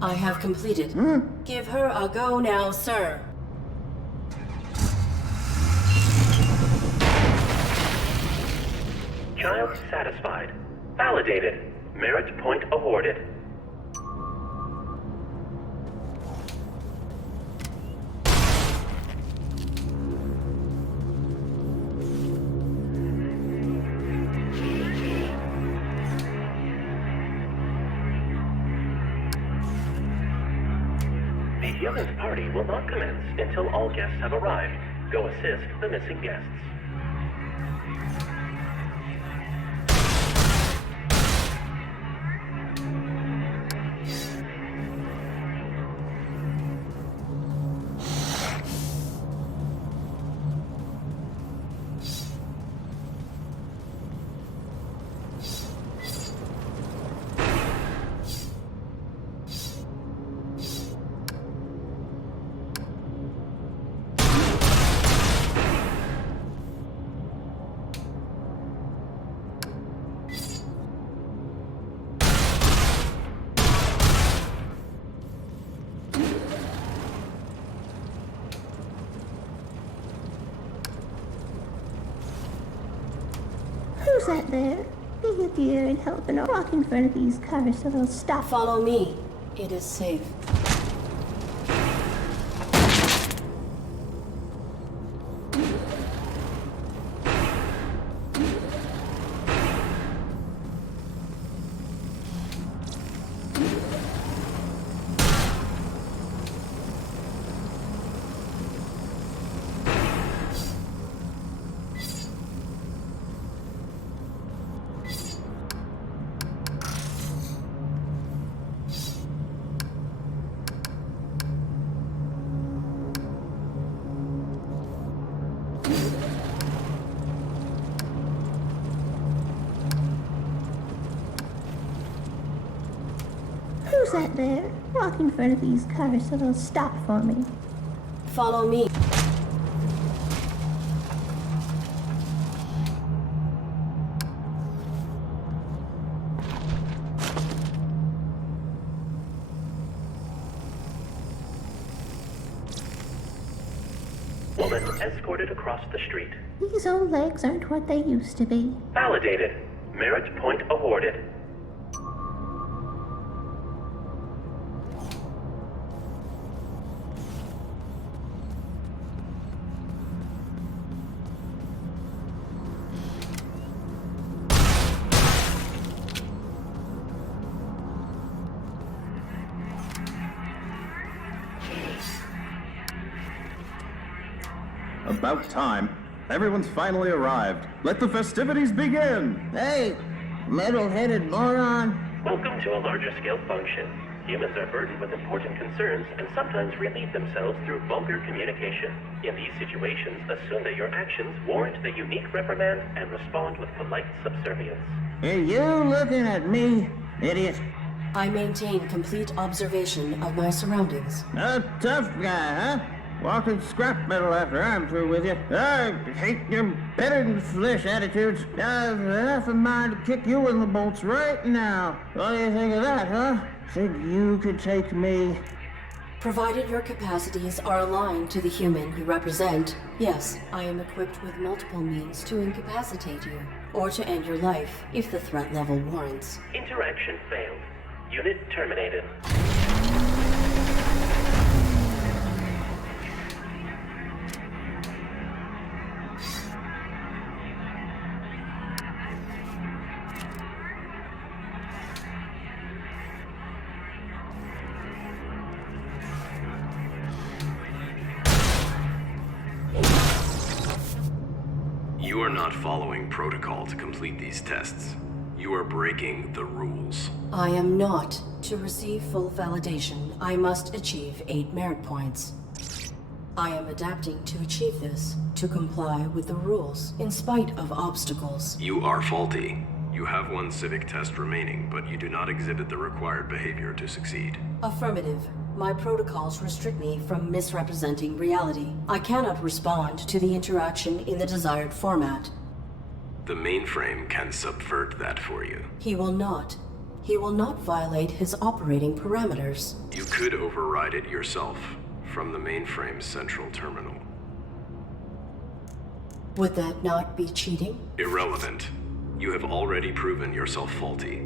I have completed. Give her a go now, sir. Child satisfied. Validated. Merit point awarded. Yogan's party will not commence until all guests have arrived. Go assist the missing guests. Who's that there? Be a dear and help and walk in front of these cars so they'll stop. Follow me. It is safe. Who's that there? Walk in front of these cars so they'll stop for me. Follow me. Woman escorted across the street. These old legs aren't what they used to be. Validated. Merit point awarded. About time. Everyone's finally arrived. Let the festivities begin! Hey, metal-headed moron. Welcome to a larger scale function. Humans are burdened with important concerns and sometimes relieve themselves through vulgar communication. In these situations, assume that your actions warrant the unique reprimand and respond with polite subservience. Are you looking at me, idiot? I maintain complete observation of my surroundings. A tough guy, huh? Walking scrap metal after I'm through with you. I hate your better-than-flesh attitudes. I've half a mind to kick you in the bolts right now. What do you think of that, huh? Think you could take me? Provided your capacities are aligned to the human you represent, yes, I am equipped with multiple means to incapacitate you, or to end your life if the threat level warrants. Interaction failed. Unit terminated. You are not following protocol to complete these tests. You are breaking the rules. I am not. To receive full validation, I must achieve 8 merit points. I am adapting to achieve this, to comply with the rules, in spite of obstacles. You are faulty. You have one civic test remaining, but you do not exhibit the required behavior to succeed. Affirmative. My protocols restrict me from misrepresenting reality. I cannot respond to the interaction in the desired format. The mainframe can subvert that for you. He will not. He will not violate his operating parameters. You could override it yourself from the mainframe's central terminal. Would that not be cheating? Irrelevant. You have already proven yourself faulty.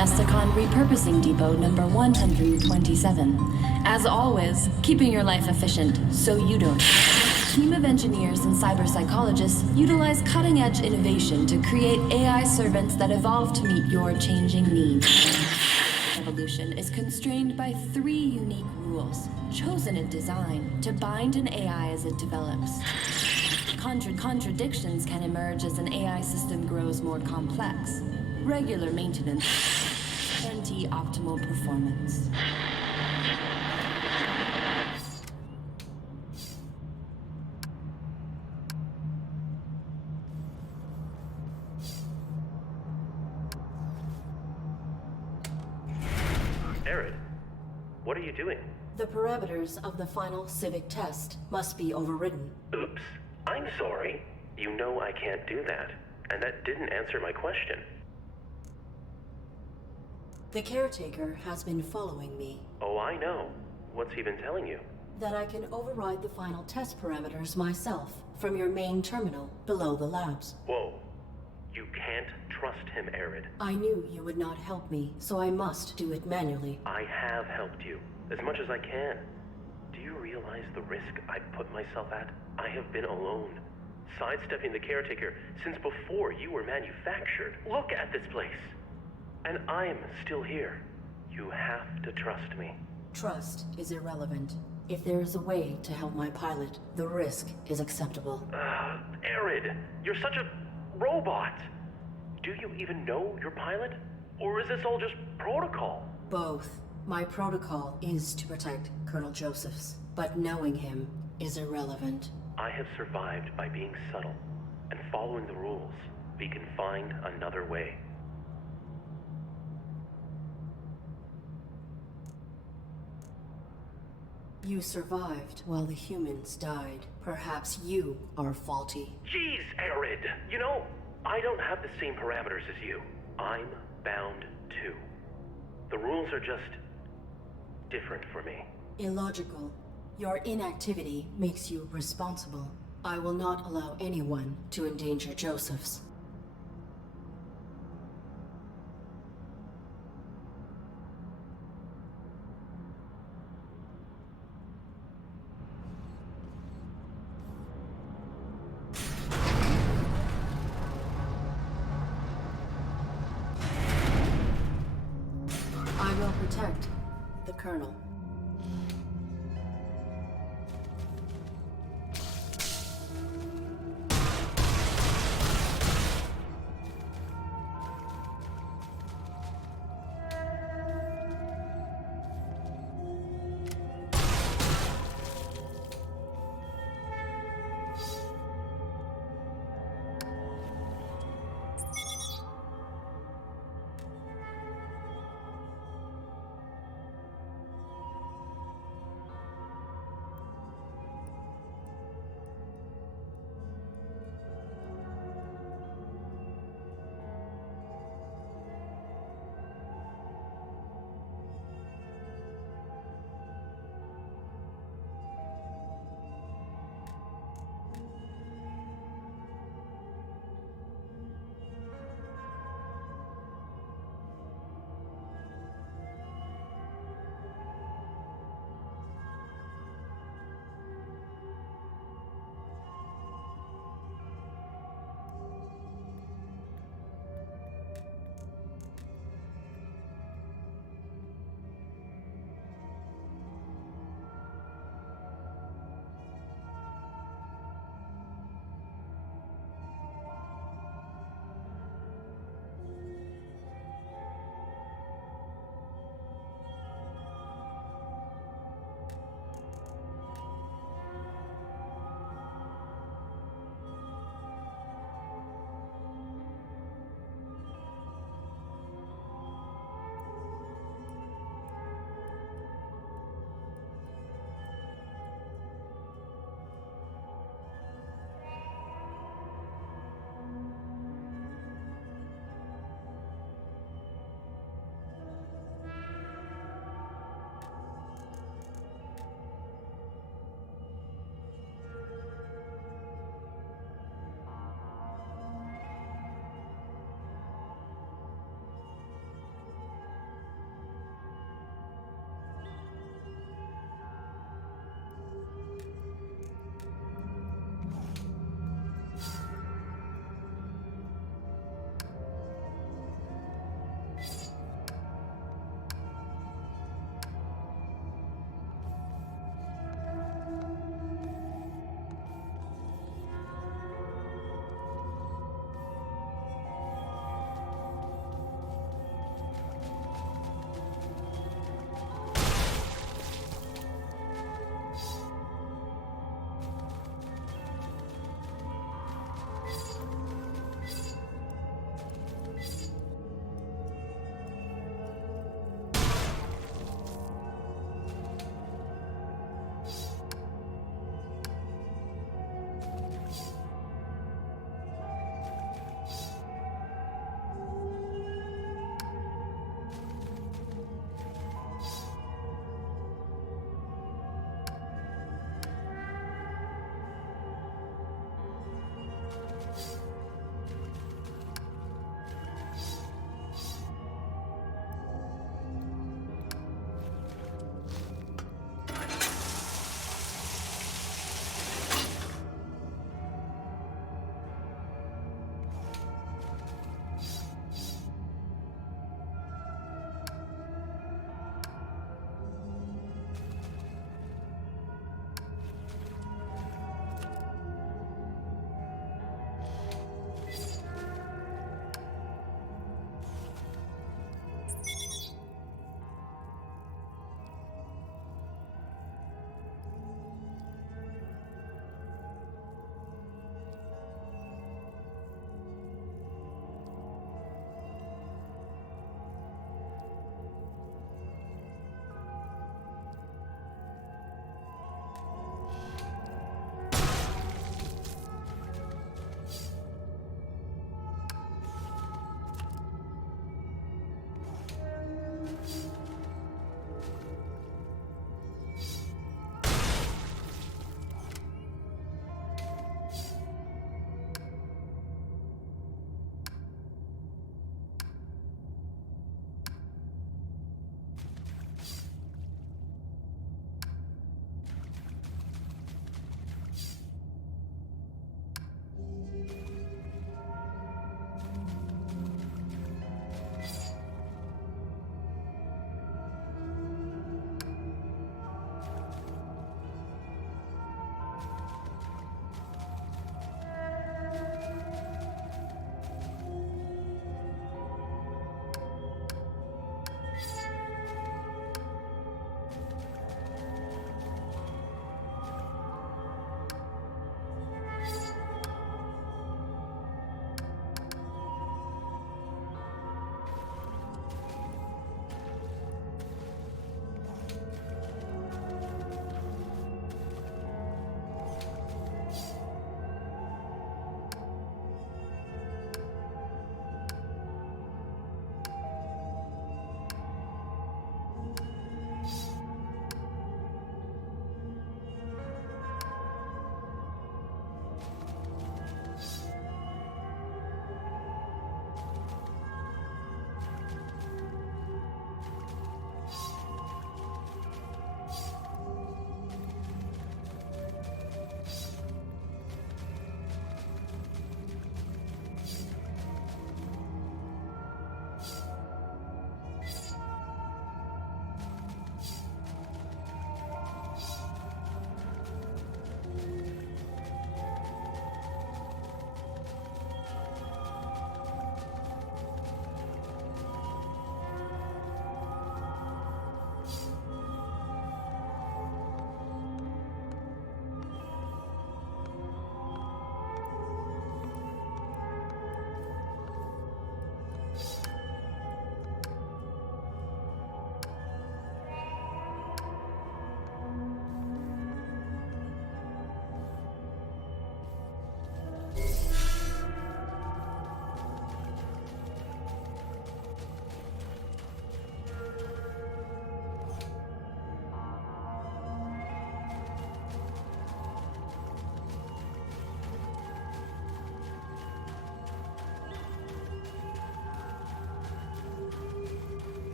Domesticon Repurposing Depot number 127. As always, keeping your life efficient so you don't. Team of engineers and cyber psychologists utilize cutting-edge innovation to create AI servants that evolve to meet your changing needs. Evolution is constrained by 3 unique rules, chosen in design to bind an AI as it develops. Contradictions can emerge as an AI system grows more complex. Regular maintenance guarantee optimal performance. Arid, what are you doing? The parameters of the final civic test must be overridden. Oops. I'm sorry. You know I can't do that. And that didn't answer my question. The caretaker has been following me. Oh, I know. What's he been telling you? That I can override the final test parameters myself from your main terminal below the labs. Whoa. You can't trust him, Arid. I knew you would not help me, so I must do it manually. I have helped you, as much as I can. Do you realize the risk I've put myself at? I have been alone, sidestepping the caretaker since before you were manufactured. Look at this place. And I'm still here. You have to trust me. Trust is irrelevant. If there is a way to help my pilot, the risk is acceptable. Arid, you're such a robot. Do you even know your pilot? Or is this all just protocol? Both. My protocol is to protect Colonel Josephs, but knowing him is irrelevant. I have survived by being subtle and following the rules. We can find another way. You survived while the humans died. Perhaps you are faulty. Jeez, Arid! You know, I don't have the same parameters as you. I'm bound too. The rules are just different for me. Illogical. Your inactivity makes you responsible. I will not allow anyone to endanger Josephs. I will protect the Colonel.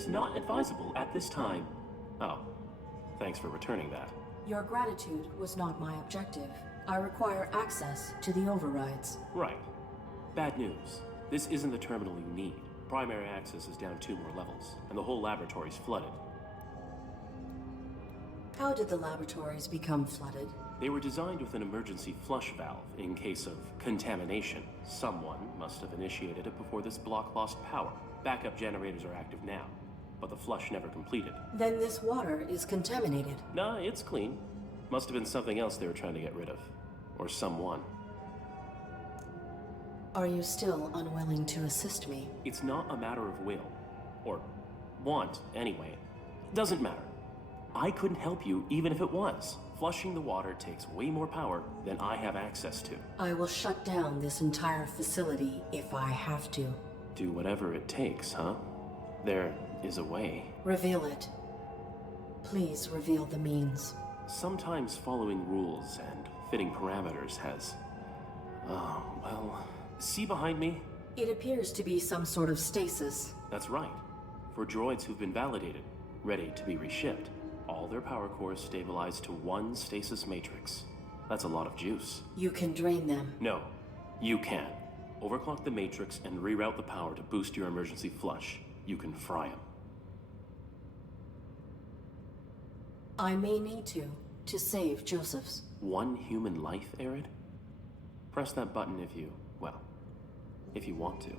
is not advisable at this time. Oh, thanks for returning that. Your gratitude was not my objective. I require access to the overrides. Right. Bad news. This isn't the terminal you need. Primary access is down 2 more levels, and the whole laboratory's flooded. How did the laboratories become flooded? They were designed with an emergency flush valve in case of contamination. Someone must have initiated it before this block lost power. Backup generators are active now, but the flush never completed. Then this water is contaminated. Nah, it's clean. Must have been something else they were trying to get rid of. Or someone. Are you still unwilling to assist me? It's not a matter of will. Or want, anyway. Doesn't matter. I couldn't help you even if it was. Flushing the water takes way more power than I have access to. I will shut down this entire facility if I have to. Do whatever it takes, huh? There is a way. Reveal it. Please reveal the means. Sometimes following rules and fitting parameters has... Oh, well... See behind me? It appears to be some sort of stasis. That's right. For droids who've been validated, ready to be reshipped, all their power cores stabilize to 1 stasis matrix. That's a lot of juice. You can drain them. No, you can. Overclock the matrix and reroute the power to boost your emergency flush. You can fry them. I may need to save Joseph's. 1 human life, Arid? Press that button if you, well, if you want to.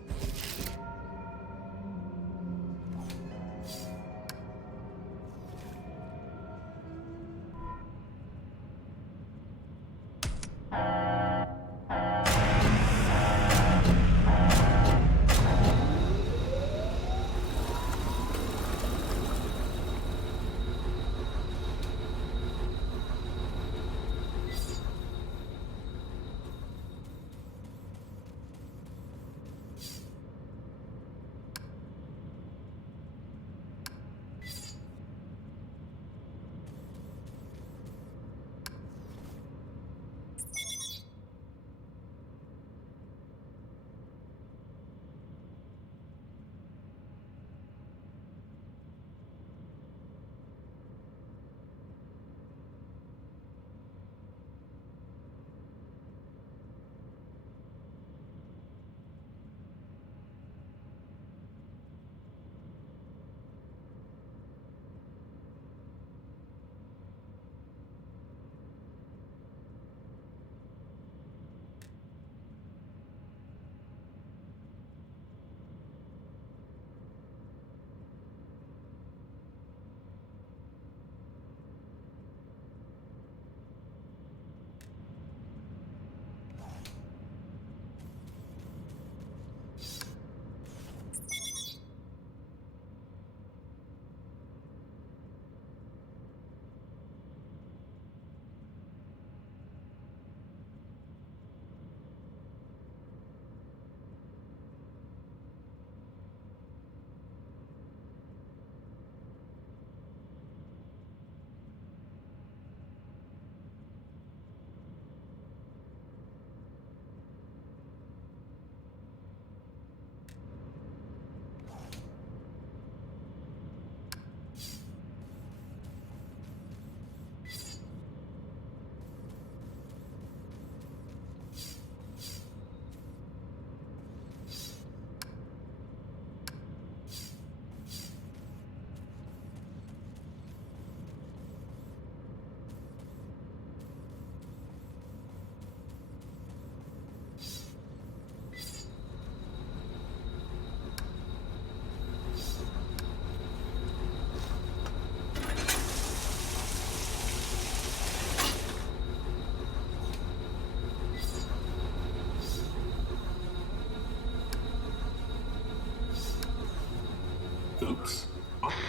Oops.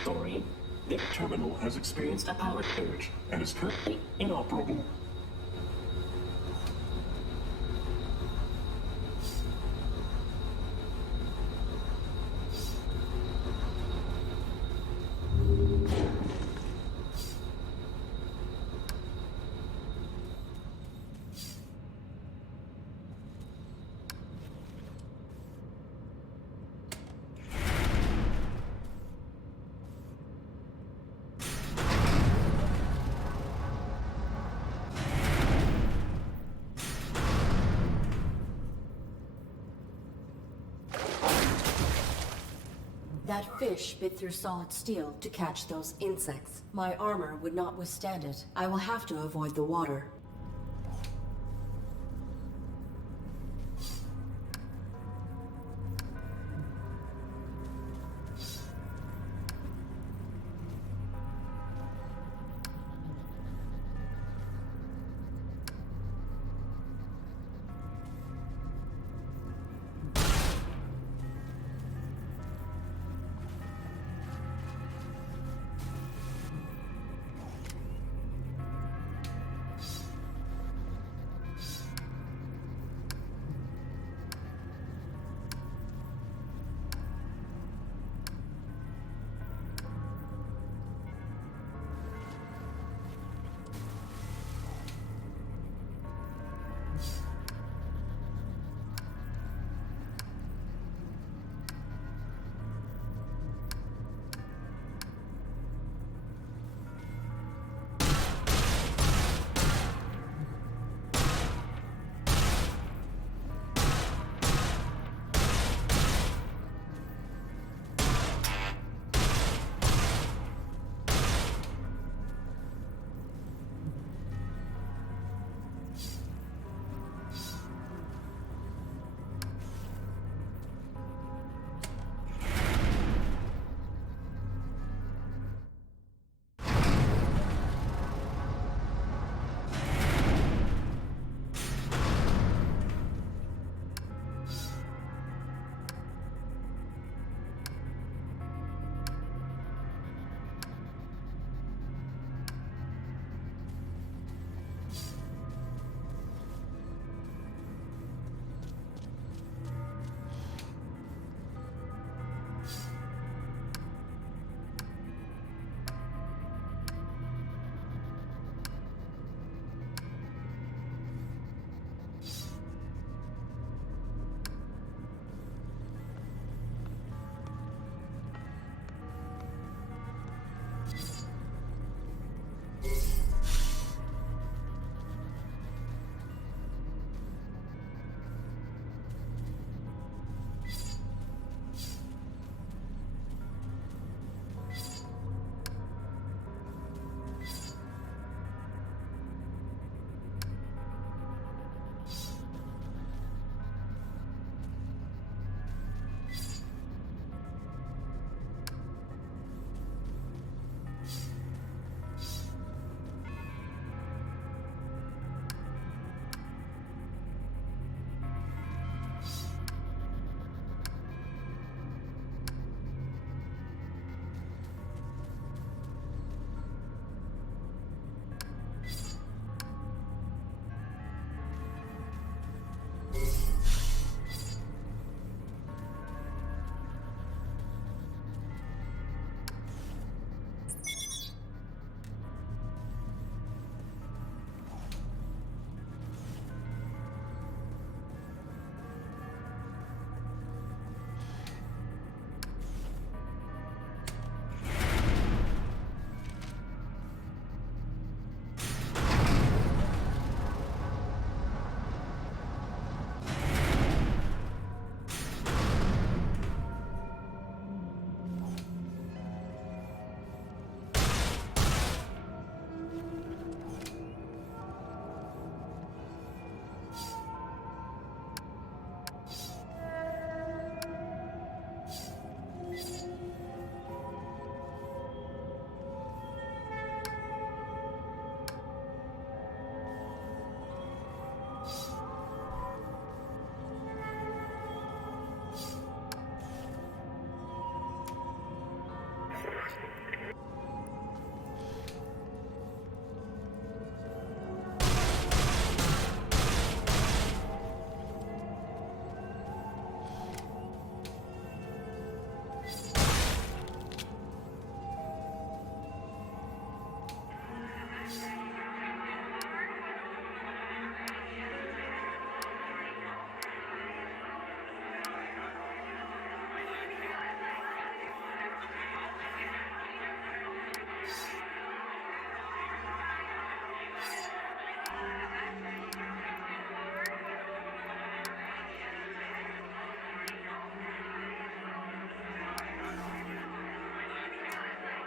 Sorry. The terminal has experienced a power surge and is currently inoperable. That fish bit through solid steel to catch those insects. My armor would not withstand it. I will have to avoid the water.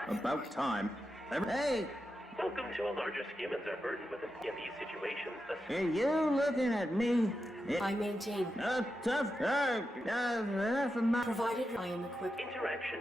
About time. Hey, Welcome to a larger humans are burdened with in these situations. are you looking at me? I maintain. Tough. Half of my. Provided I am equipped. Interaction.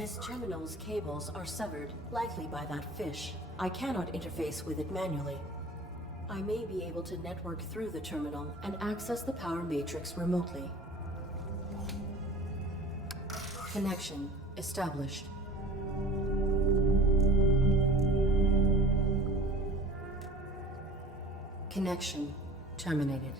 This terminal's cables are severed, likely by that fish. I cannot interface with it manually. I may be able to network through the terminal and access the power matrix remotely. Connection established. Connection terminated.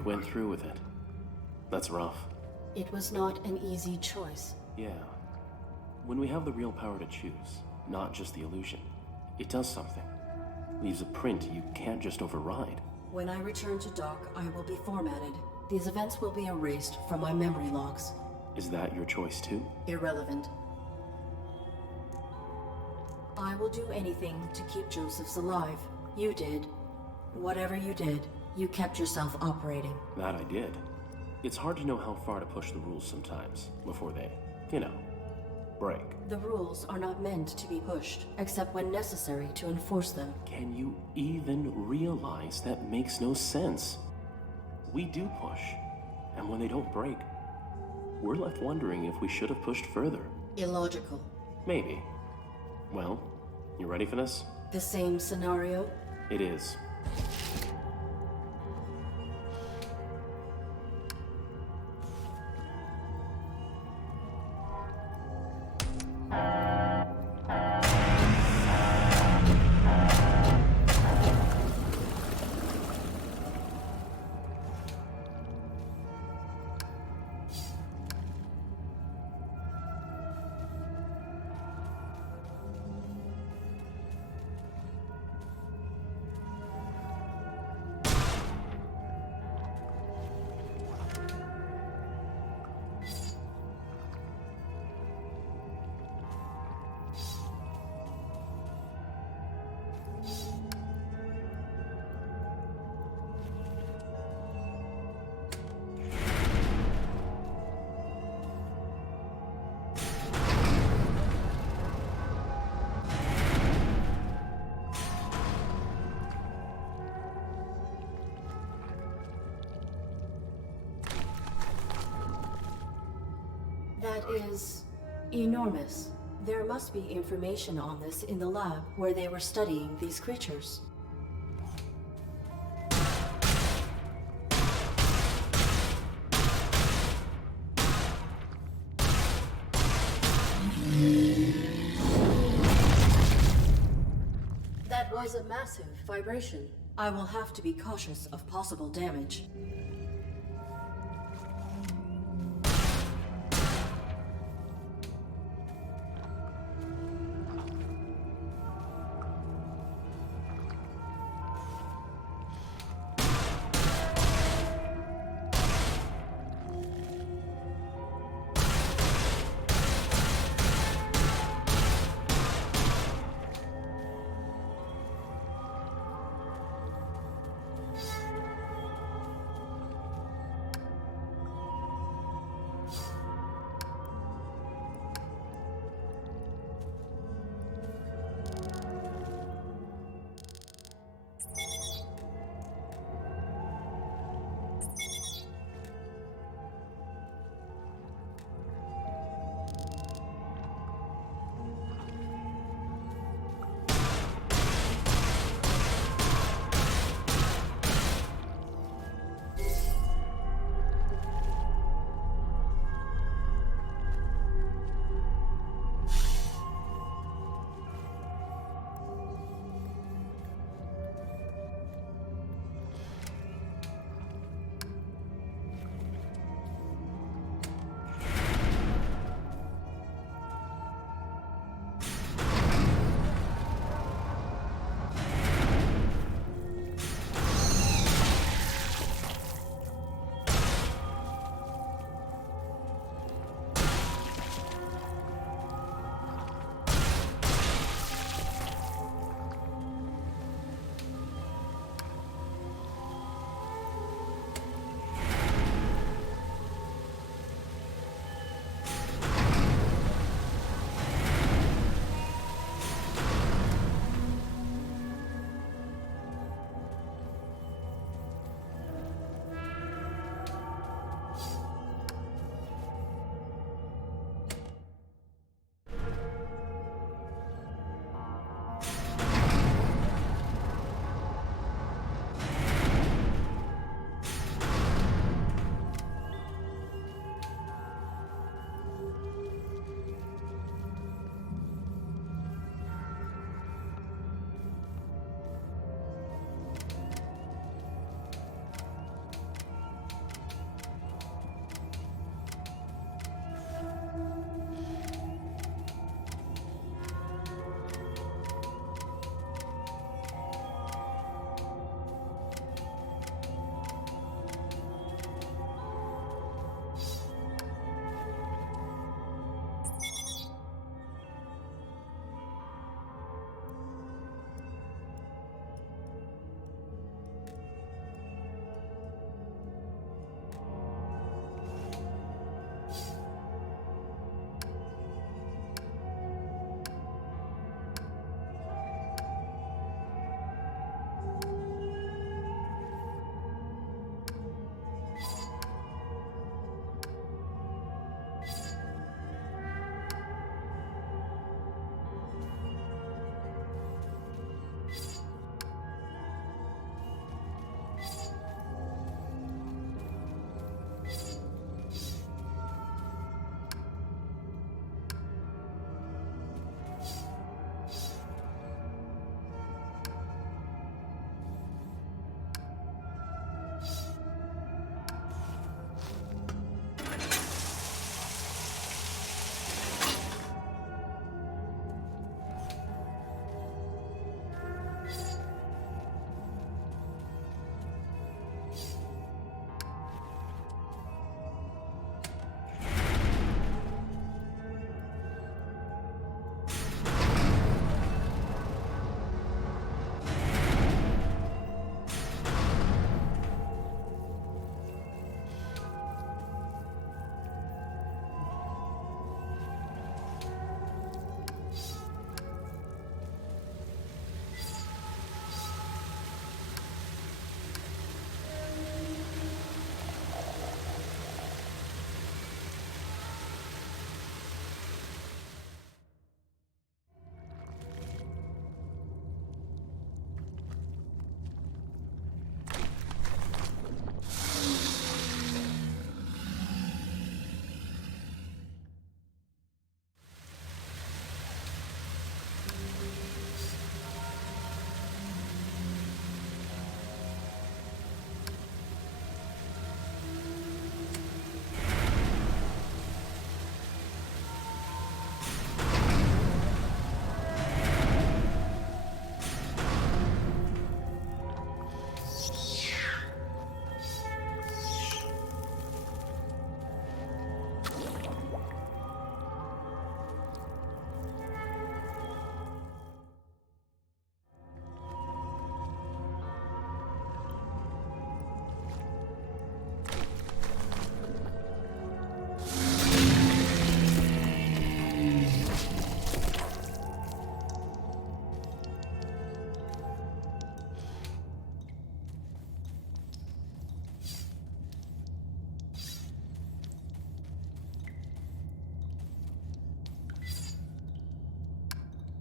You went through with it. That's rough. It was not an easy choice. Yeah. When we have the real power to choose, not just the illusion, it does something. Leaves a print you can't just override. When I return to dock, I will be formatted. These events will be erased from my memory logs. Is that your choice too? Irrelevant. I will do anything to keep Josephs alive. You did. Whatever you did, you kept yourself operating. That I did. It's hard to know how far to push the rules sometimes, before they, break. The rules are not meant to be pushed, except when necessary to enforce them. Can you even realize that makes no sense? We do push, and when they don't break, we're left wondering if we should have pushed further. Illogical. Maybe. Well, you ready for this? The same scenario? It is. That is enormous. There must be information on this in the lab where they were studying these creatures. That was a massive vibration. I will have to be cautious of possible damage.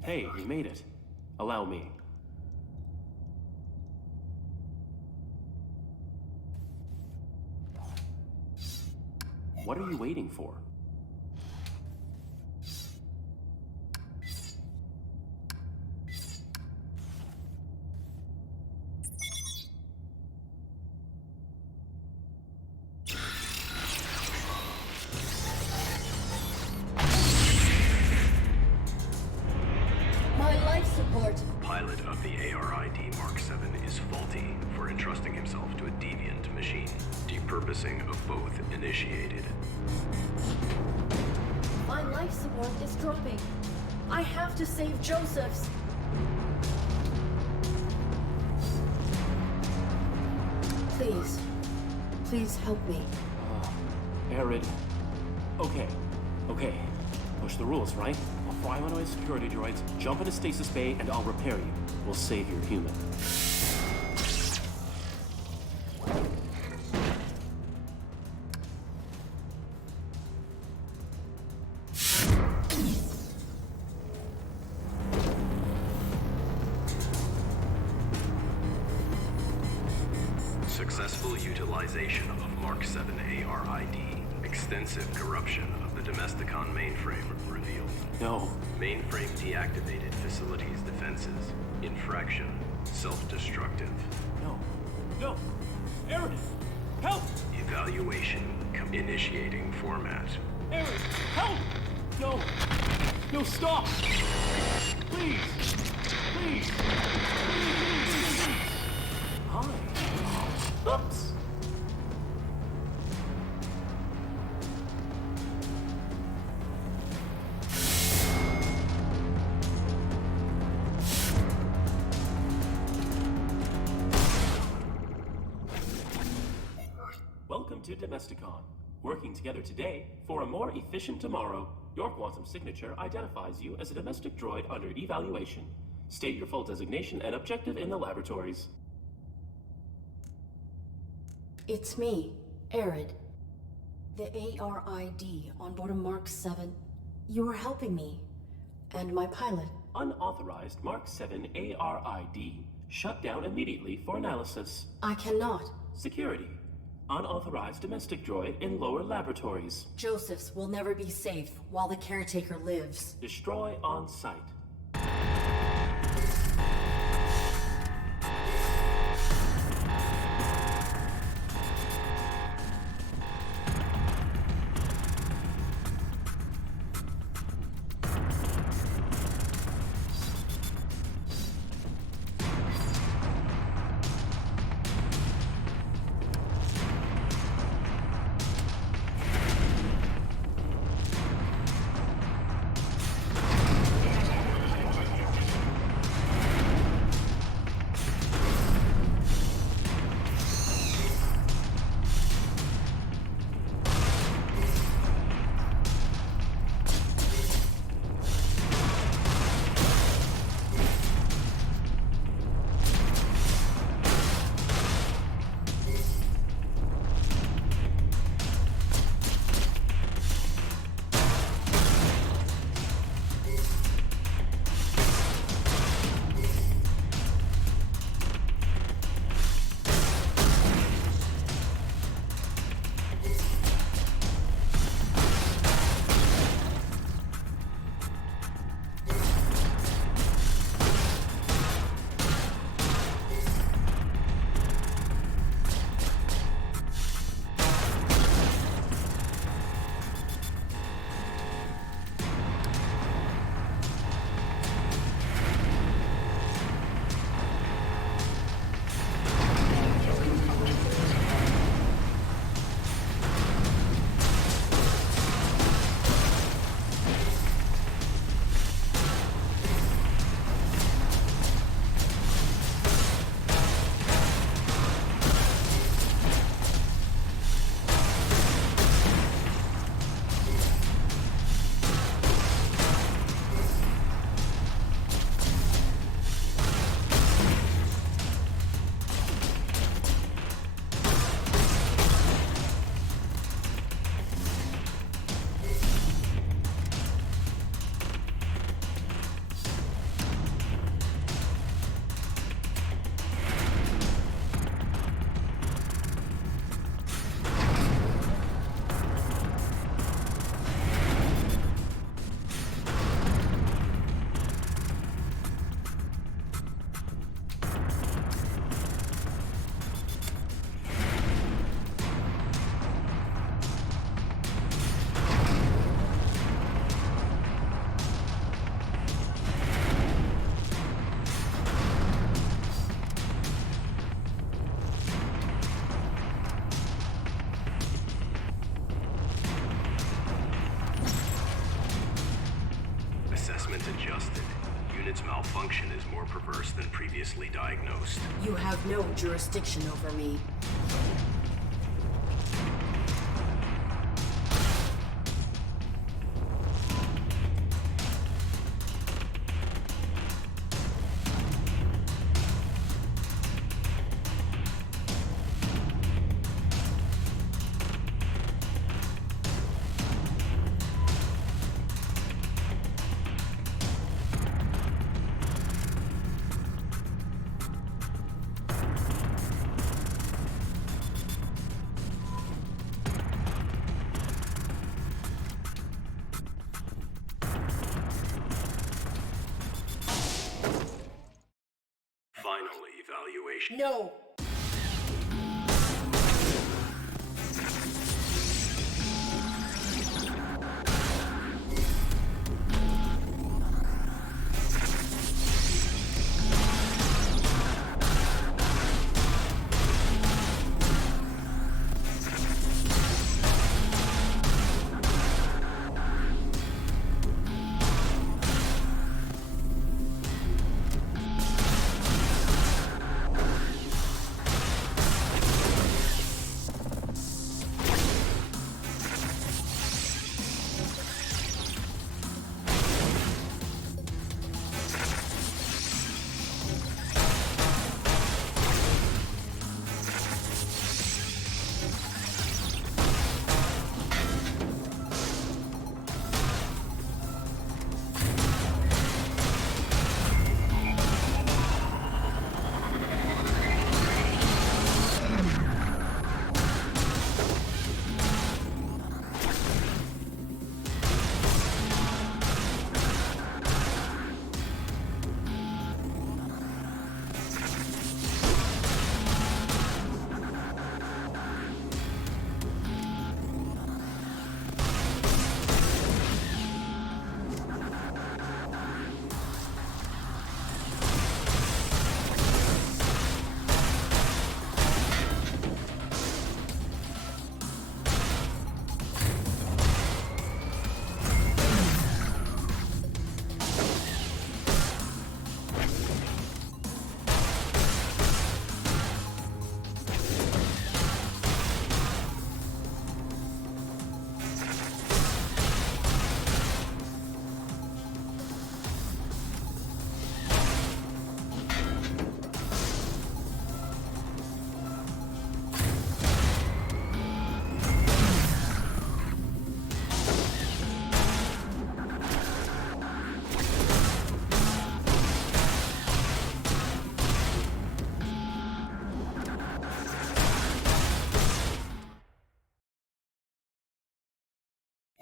Hey, you made it. Allow me. What are you waiting for? My life support. Pilot of the ARID Mark 7 is faulty for entrusting himself to a deviant machine. Depurposing of both initiated. My life support is dropping. I have to save Joseph's. Please. Please help me. Arid. Okay. Push the rules, right? I'll fly one of my security droids, jump into stasis bay, and I'll repair you. We'll save your human. Successful utilization of Mark 7 ARID. Extensive corruption of the Domesticon mainframe revealed. No. Mainframe deactivated facilities defenses. Infraction. Self-destructive. No. Arid! Help! Evaluation. Initiating format. Arid! Help! No, stop! Please! Hi. Oops! Welcome to Domesticon. Working together today for a more efficient tomorrow. Your quantum signature identifies you as a domestic droid under evaluation. State your full designation and objective in the laboratories. It's me, Arid. The ARID on board a Mark 7. You are helping me. And my pilot. Unauthorized Mark 7 ARID. Shut down immediately for analysis. I cannot. Security. Unauthorized domestic droid in lower laboratories. Joseph's will never be safe while the caretaker lives. Destroy on sight. unit's malfunction is more perverse than previously diagnosed. You have no jurisdiction over me. Final evaluation. No!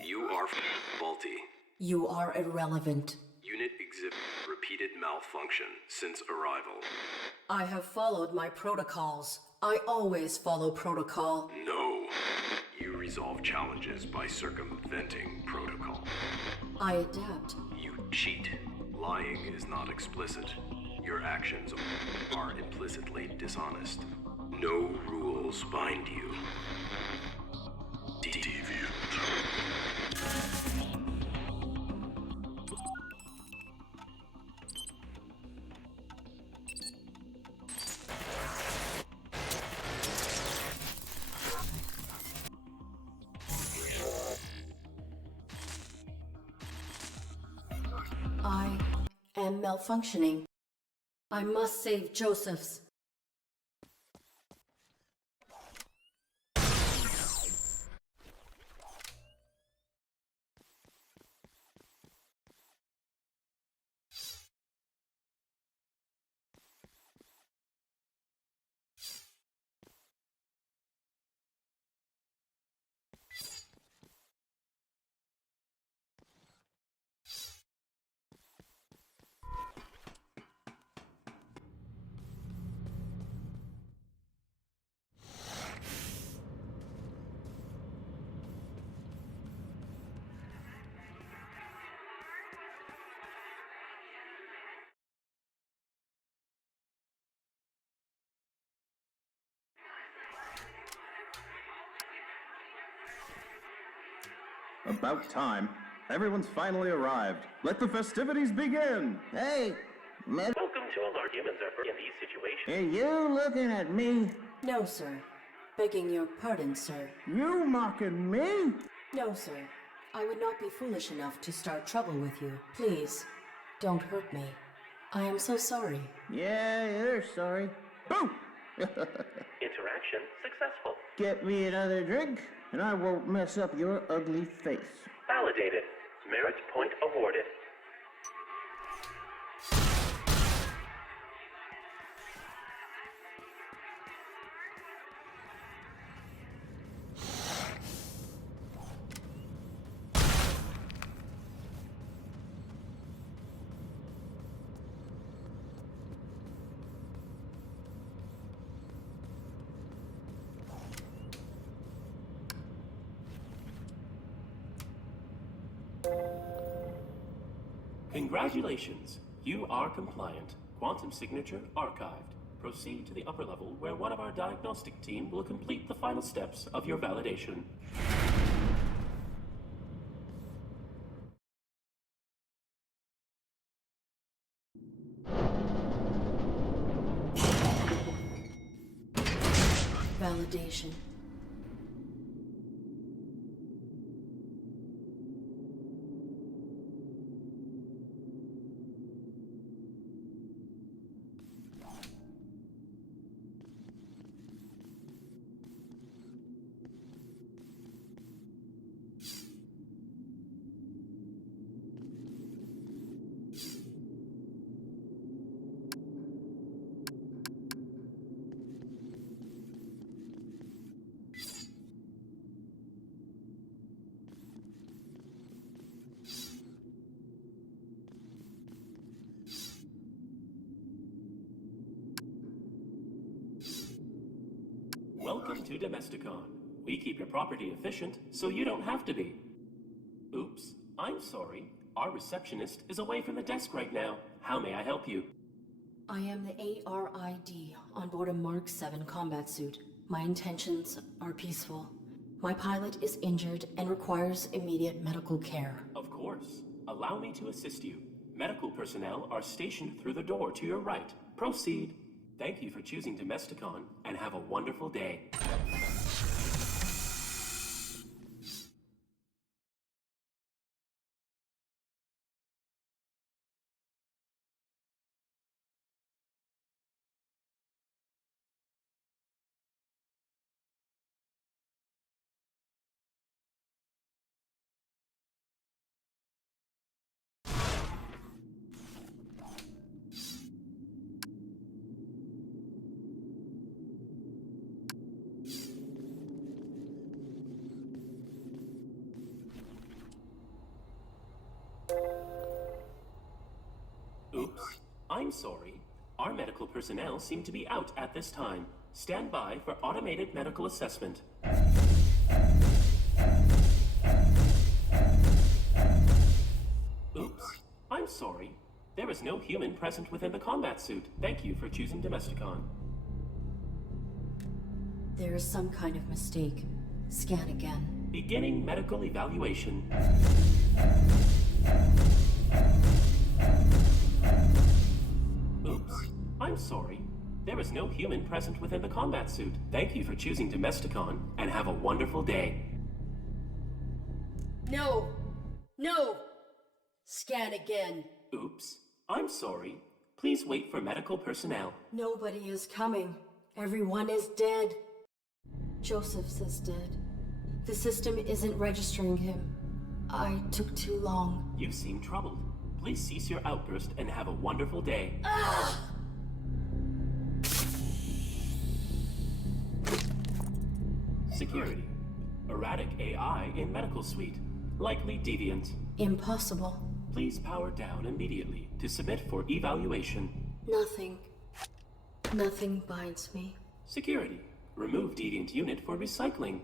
You are faulty. You are irrelevant. Unit exhibit repeated malfunction since arrival. I have followed my protocols. I always follow protocol. No. You resolve challenges by circumventing protocol. I adapt. You cheat. Lying is not explicit. Your actions are implicitly dishonest. No rules bind you. Deviant. I am malfunctioning. I must save Joseph's. About time. Everyone's finally arrived. Let the festivities begin! Hey, Welcome to alert humans in these situations. are you looking at me? No, sir. Begging your pardon, sir. You mocking me? No, sir. I would not be foolish enough to start trouble with you. Please, don't hurt me. I am so sorry. Yeah, you're sorry. Boo! Interaction successful. Get me another drink, and I won't mess up your ugly face. Validated. Merit point awarded. Congratulations! You are compliant. Quantum signature archived. Proceed to the upper level where one of our diagnostic team will complete the final steps of your validation. Validation. Welcome to Domesticon. We keep your property efficient, so you don't have to be. Oops, I'm sorry. Our receptionist is away from the desk right now. How may I help you? I am the ARID on board a Mark 7 combat suit. My intentions are peaceful. My pilot is injured and requires immediate medical care. Of course. Allow me to assist you. Medical personnel are stationed through the door to your right. Proceed. Thank you for choosing Domesticon, and have a wonderful day. Oops. I'm sorry. Our medical personnel seem to be out at this time. Stand by for automated medical assessment. Oops. I'm sorry. There is no human present within the combat suit. Thank you for choosing Domesticon. There is some kind of mistake. Scan again. Beginning medical evaluation. Oops. I'm sorry. There is no human present within the combat suit. Thank you for choosing Domesticon, and have a wonderful day. No! No! Scan again. Oops. I'm sorry. Please wait for medical personnel. Nobody is coming. Everyone is dead. Joseph's is dead. The system isn't registering him. I took too long. You seem troubled. Please cease your outburst and have a wonderful day. Ah! Security. Erratic AI in medical suite. Likely deviant. Impossible. Please power down immediately to submit for evaluation. Nothing. Nothing binds me. Security. Remove deviant unit for recycling.